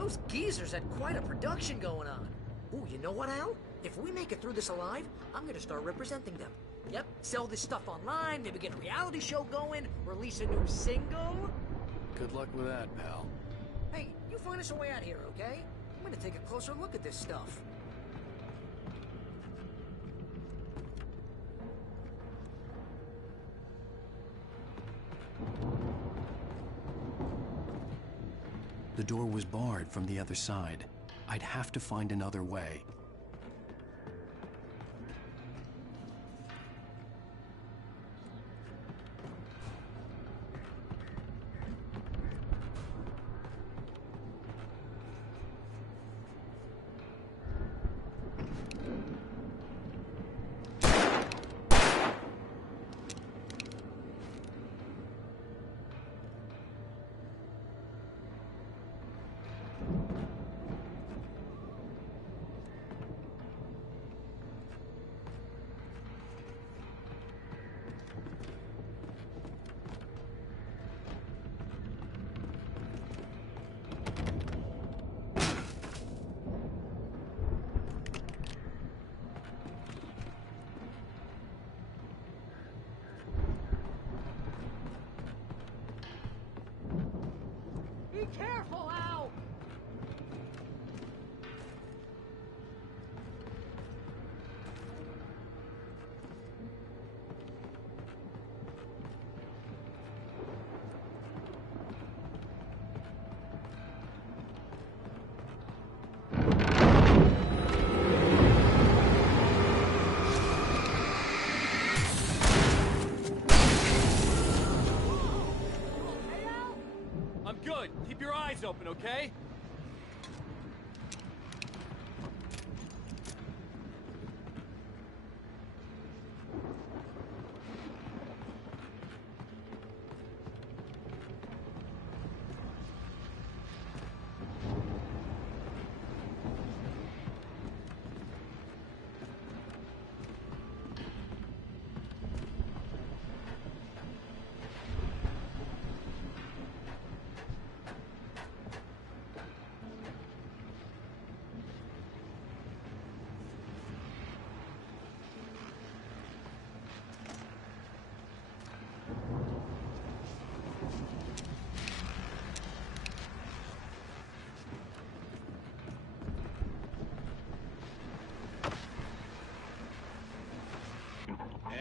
Those geezers had quite a production going on. Ooh, you know what, Al? If we make it through this alive, I'm gonna start representing them. Yep, sell this stuff online, maybe get a reality show going, release a new single. Good luck with that, pal. Hey, you find us a way out here, okay? I'm gonna take a closer look at this stuff. The door was barred from the other side. I'd have to find another way. Be careful, Al! I'm good. Keep your eyes open, okay?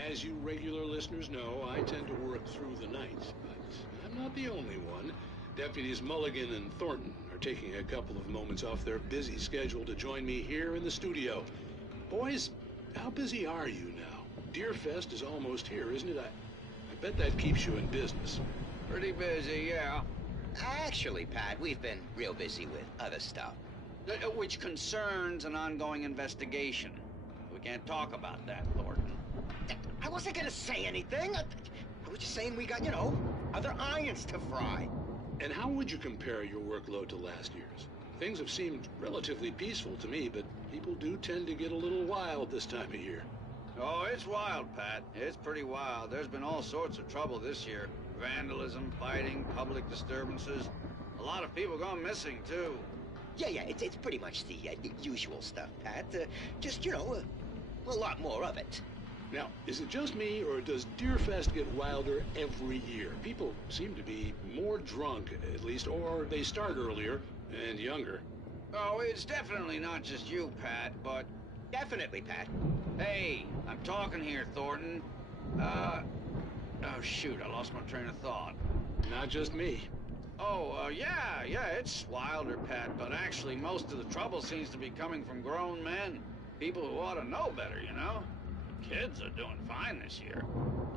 As you regular listeners know, I tend to work through the night, but I'm not the only one. Deputies Mulligan and Thornton are taking a couple of moments off their busy schedule to join me here in the studio. Boys, how busy are you now? Deerfest is almost here, isn't it? I bet that keeps you in business. Pretty busy, yeah. Actually, Pat, we've been real busy with other stuff, which concerns an ongoing investigation. We can't talk about that, Thornton. I wasn't gonna say anything. I was just saying we got, other irons to fry. And how would you compare your workload to last year's? Things have seemed relatively peaceful to me, but people do tend to get a little wild this time of year. Oh, it's wild, Pat. It's pretty wild. There's been all sorts of trouble this year. Vandalism, fighting, public disturbances. A lot of people gone missing, too. Yeah, it's pretty much the usual stuff, Pat. Just, a lot more of it. Now, is it just me, or does Deerfest get wilder every year? People seem to be more drunk, at least, or they start earlier and younger. Oh, it's definitely not just you, Pat, but... Definitely, Pat. Hey, I'm talking here, Thornton. Oh, shoot, I lost my train of thought. Not just me. Oh, yeah, it's wilder, Pat, but actually most of the trouble seems to be coming from grown men. People who ought to know better, Kids are doing fine this year.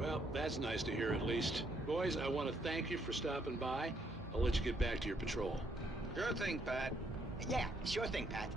Well, that's nice to hear at least. Boys, I want to thank you for stopping by. I'll let you get back to your patrol. Sure thing, Pat. Yeah, sure thing, Pat.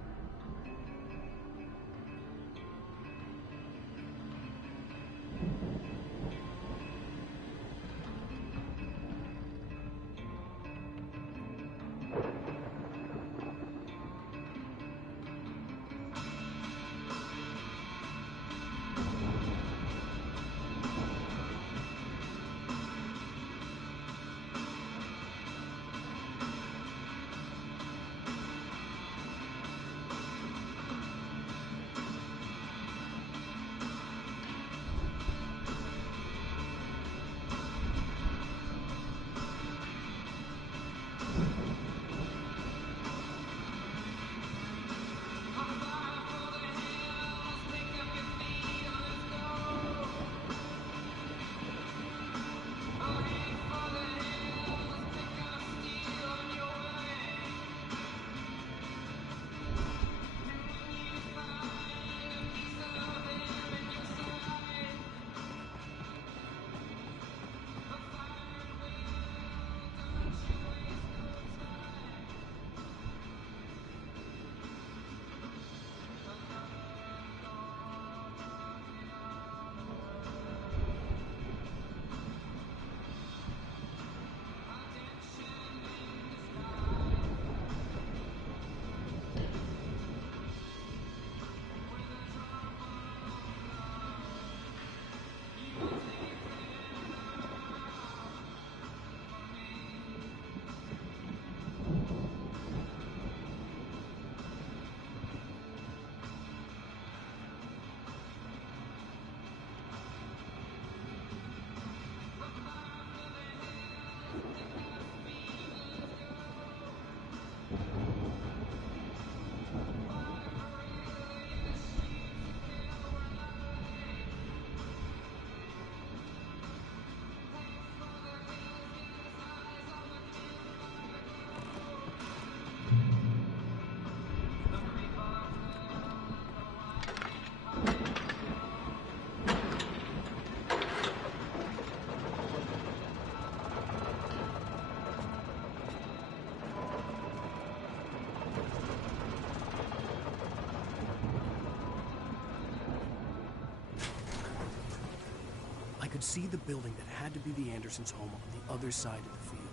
could see the building that had to be the Andersons' home on the other side of the field.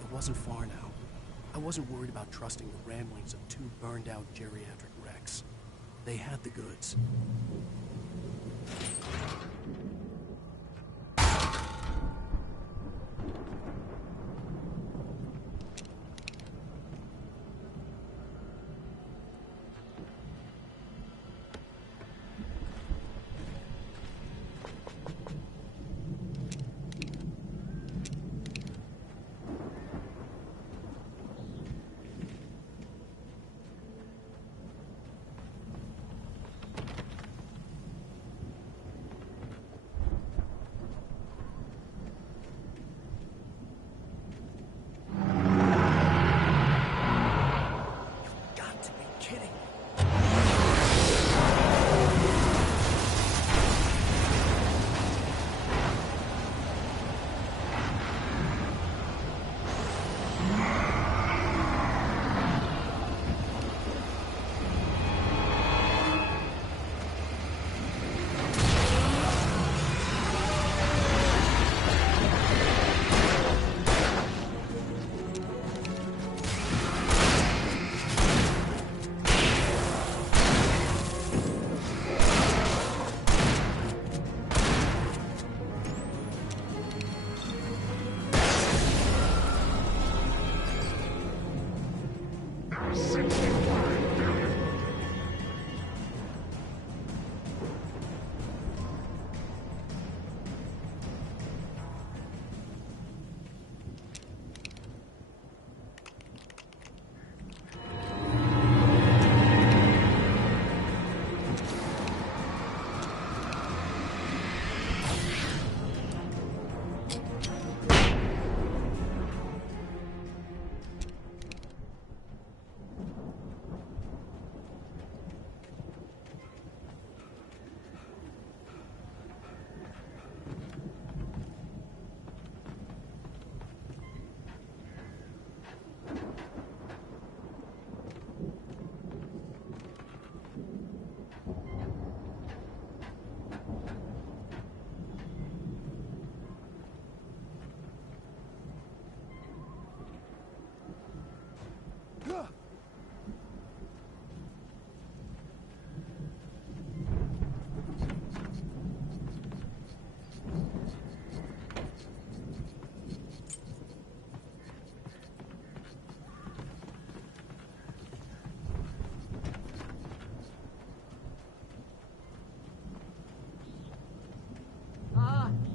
It wasn't far now. I wasn't worried about trusting the ramblings of two burned-out geriatric wrecks. They had the goods.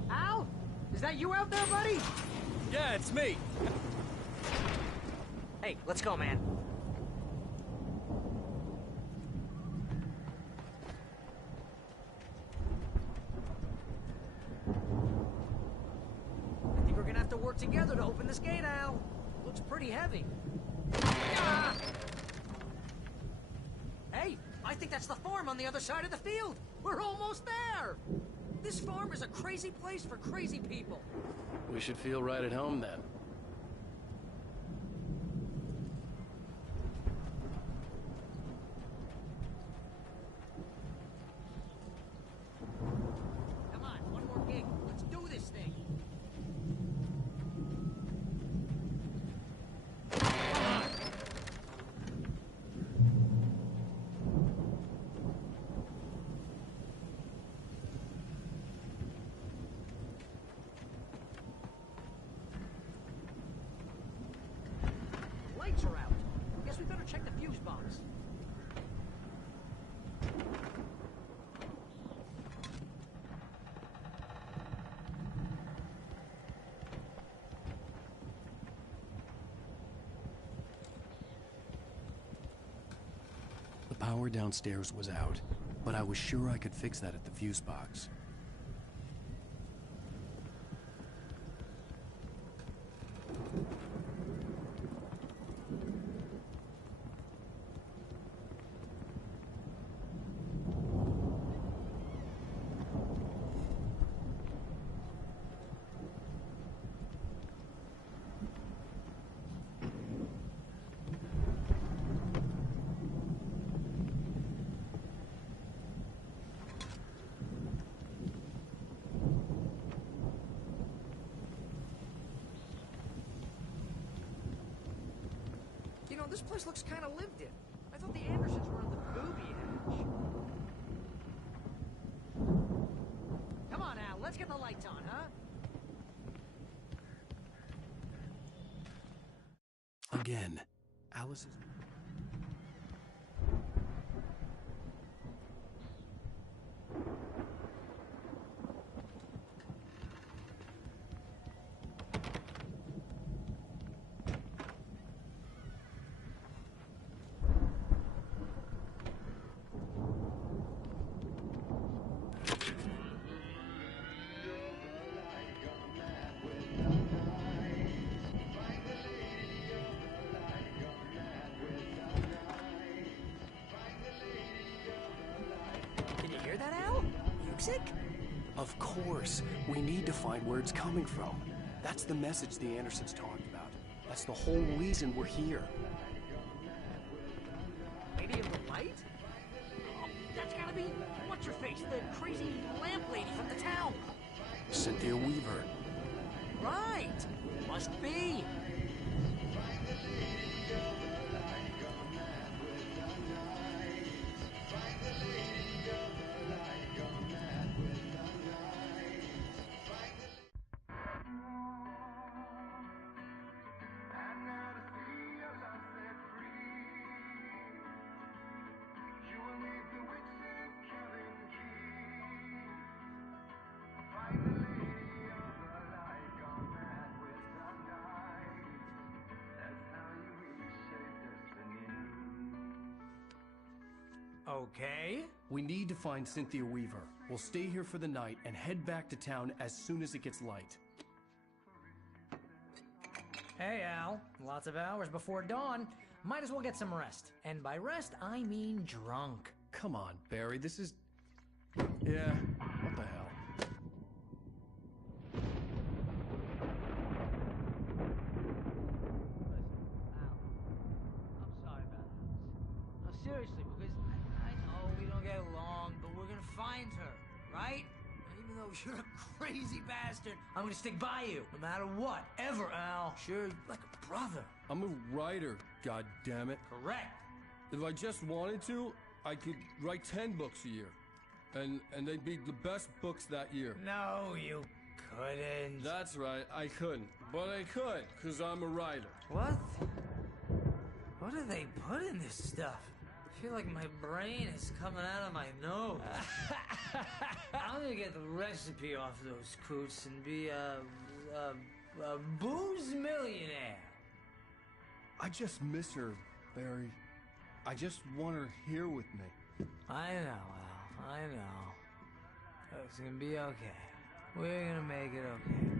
Al? Is that you out there, buddy? Yeah, it's me. Hey, let's go, man. I think we're gonna have to work together to open this gate, Al. Looks pretty heavy. Ah! Hey, I think that's the farm on the other side of the field. We're almost there. This farm is a crazy place for crazy people. We should feel right at home then. Come on, one more gig. Let's do this thing. Lights are out. Guess we better check the fuse box. The power downstairs was out, but I was sure I could fix that at the fuse box. this place looks kind of lived in. I thought the Andersons were in the booby hatch. Come on, Al, let's get the lights on, huh? Again, Alice's... Of course. We need to find where it's coming from. That's the message the Andersons talked about. That's the whole reason we're here. Lady of the Light? Oh, that's gotta be... what's-her-face? The crazy lamp lady from the town. Cynthia Weaver. Right. Must be. Okay. We need to find Cynthia Weaver. We'll stay here for the night and head back to town as soon as it gets light. Hey, Al. Lots of hours before dawn. Might as well get some rest. And by rest, I mean drunk. Come on, Barry. This is... Yeah, what the hell? Seriously, because I know we don't get along, but we're gonna find her, right? Even though you're a crazy bastard, I'm gonna stick by you, no matter what, ever, Al. Sure, like a brother. I'm a writer, goddammit. Correct. If I just wanted to, I could write 10 books a year. And they'd be the best books that year. No, you couldn't. That's right, I couldn't. But I could, because I'm a writer. What? What do they put in this stuff? I feel like my brain is coming out of my nose. I'm gonna get the recipe off those coots and be a booze millionaire. I just miss her, Barry. I just want her here with me. I know, Al. I know. It's gonna be okay. We're gonna make it okay.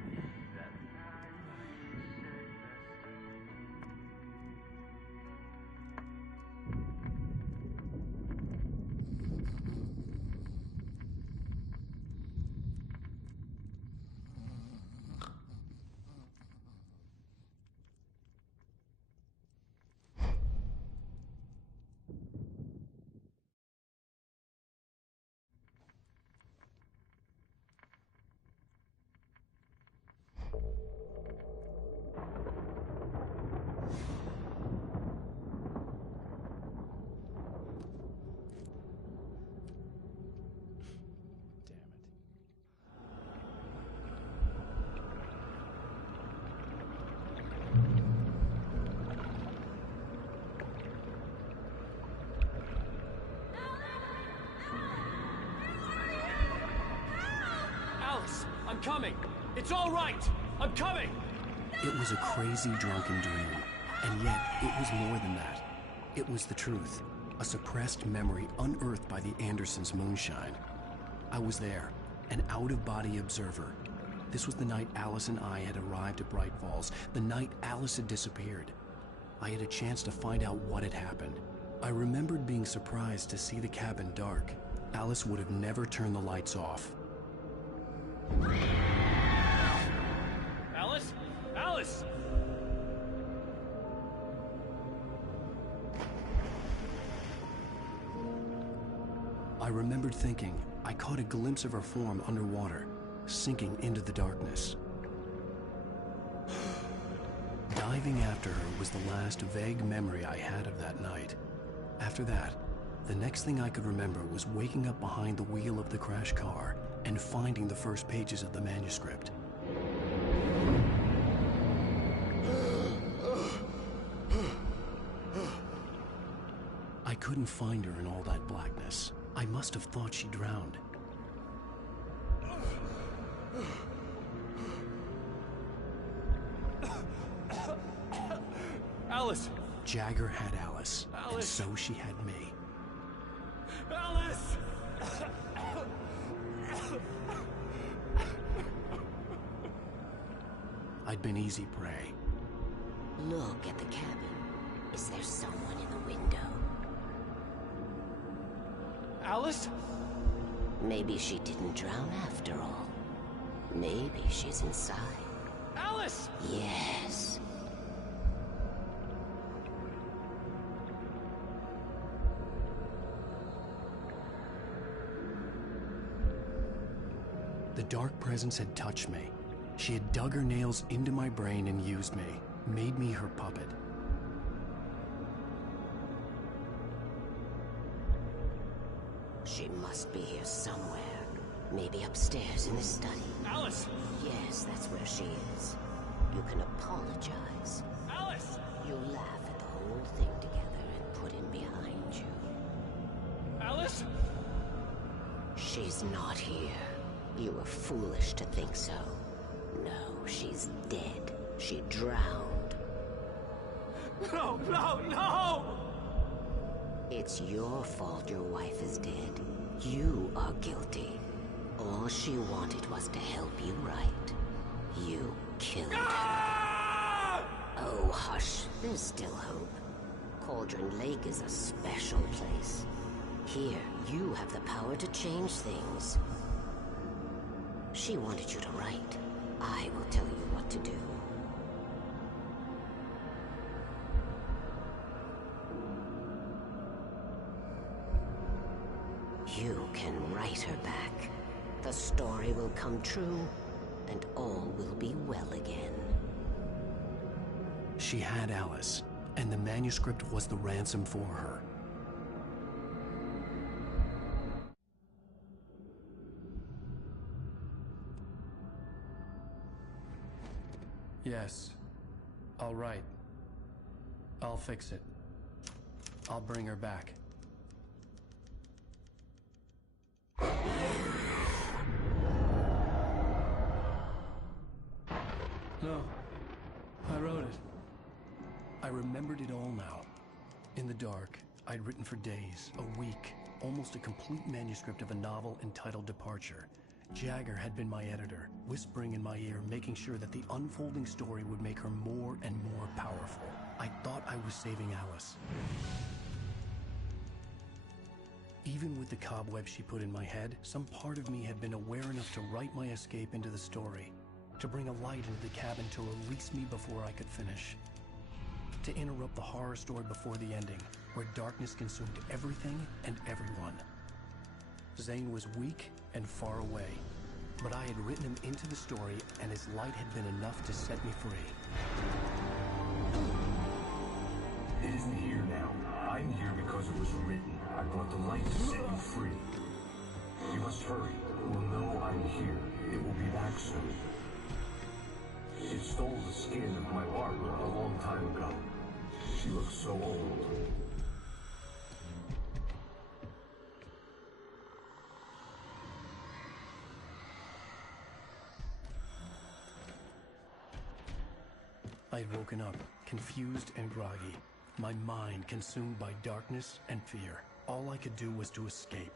I'm coming! It's all right! I'm coming! It was a crazy drunken dream, and yet it was more than that. It was the truth, a suppressed memory unearthed by the Andersons' moonshine. I was there, an out-of-body observer. This was the night Alice and I had arrived at Bright Falls, the night Alice had disappeared. I had a chance to find out what had happened. I remembered being surprised to see the cabin dark. Alice would have never turned the lights off. Alice? Alice! I remembered thinking I caught a glimpse of her form underwater, sinking into the darkness. Dying Driving after her was the last vague memory I had of that night. After that, the next thing I could remember was waking up behind the wheel of the crashed car and finding the first pages of the manuscript. I couldn't find her in all that blackness. I must have thought she drowned. Alice! Jagger had Alice, and Alice! so she had me. Alice! I'd been easy prey. Look at the cabin. Is there someone in the window? Alice? Maybe she didn't drown after all. Maybe she's inside. Alice! Yes. The dark presence had touched me. She had dug her nails into my brain and used me, made me her puppet. She must be here somewhere. Maybe upstairs in the study. Alice! Yes, that's where she is. You can apologize. Alice! You laugh at the whole thing together and put him behind you. Alice? She's not here. You were foolish to think so. No, she's dead. She drowned. No, no, no! It's your fault your wife is dead. You are guilty. All she wanted was to help you right. You killed her. Oh, hush. There's still hope. Cauldron Lake is a special place. Here, you have the power to change things. She wanted you to write. I will tell you what to do. You can write her back. The story will come true, and all will be well again. She had Alice, and the manuscript was the ransom for her. Yes. All right. I'll fix it. I'll bring her back. No. I wrote it. I remembered it all now. In the dark, I'd written for days, a week, almost a complete manuscript of a novel entitled Departure. Jagger had been my editor, whispering in my ear, making sure that the unfolding story would make her more and more powerful. I thought I was saving Alice. Even with the cobwebs she put in my head, some part of me had been aware enough to write my escape into the story, to bring a light into the cabin to release me before I could finish, to interrupt the horror story before the ending, where darkness consumed everything and everyone. Zane was weak and far away, but I had written him into the story, and his light had been enough to set me free. It isn't here now. I'm here because it was written. I brought the light to set you free. You must hurry. It will know I'm here. It will be back soon. It stole the skin of my Barbara a long time ago. She looks so old. I'd woken up, confused and groggy, my mind consumed by darkness and fear. All I could do was to escape.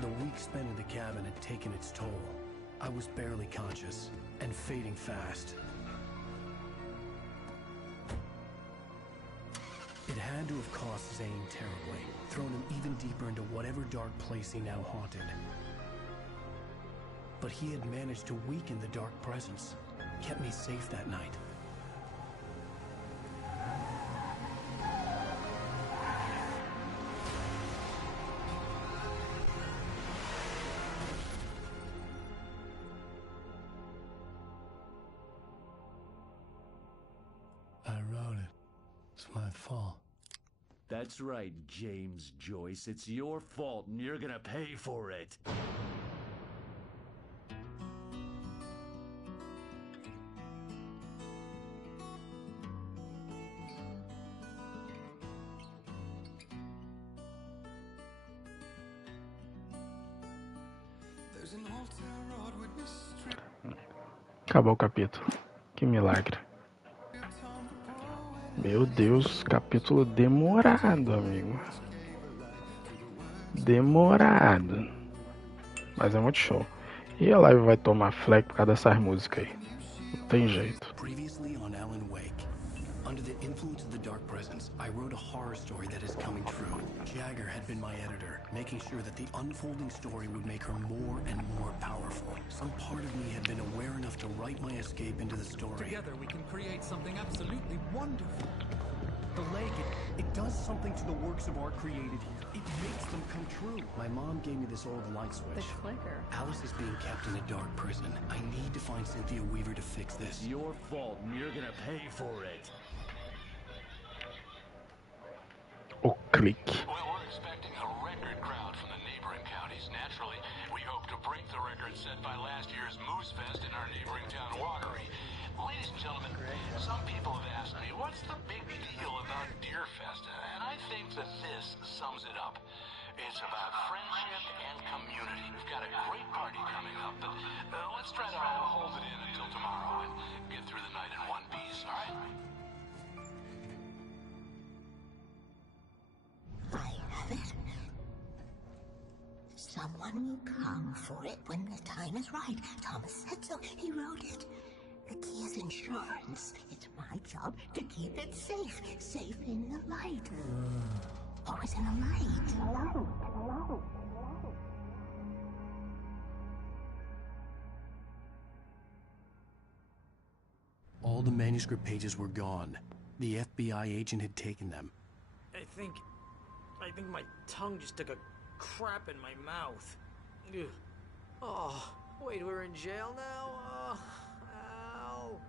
The week spent in the cabin had taken its toll. I was barely conscious, and fading fast. It had to have cost Zane terribly, thrown him even deeper into whatever dark place he now haunted. But he had managed to weaken the dark presence, kept me safe that night. It's my fault. That's right, James Joyce. It's your fault, and you're gonna pay for it. Acabou o capítulo. Que milagre. Meu Deus, capítulo demorado, amigo. Demorado. Mas é muito show. E a live vai tomar flag por causa dessas músicas aí. Não tem jeito. Previously on Alan Wake. Under the influence of the dark presence, I wrote a horror story that is coming true. Jagger had been my editor, making sure that the unfolding story would make her more and more powerful. Some part of me had been aware enough to write my escape into the story. Together we can create something absolutely wonderful. The lake, it does something to the works of art created here. It makes them come true. My mom gave me this old light switch. The clicker. Alice is being kept in a dark prison. I need to find Cynthia Weaver to fix this. It's your fault, and you're gonna pay for it. O clique. Well, we're expecting a record crowd from the neighboring counties. Naturally, we hope to break the record set by last year's Moose Fest in our neighboring town, Watery. Ladies and gentlemen, some people have asked me, what's the big deal about Deer Fest? And I think that this sums it up. It's about friendship and community. We've got a great party coming up, but let's try to hold it in until tomorrow and get through the night in one piece, all right? I have it. Someone will come for it when the time is right. Thomas said so. He wrote it. The key is insurance. It's my job to keep it safe. Safe in the light. Always in the light. All the manuscript pages were gone. The FBI agent had taken them. I think my tongue just took a crap in my mouth. Ugh. Oh, wait, we're in jail now? Oh, ow.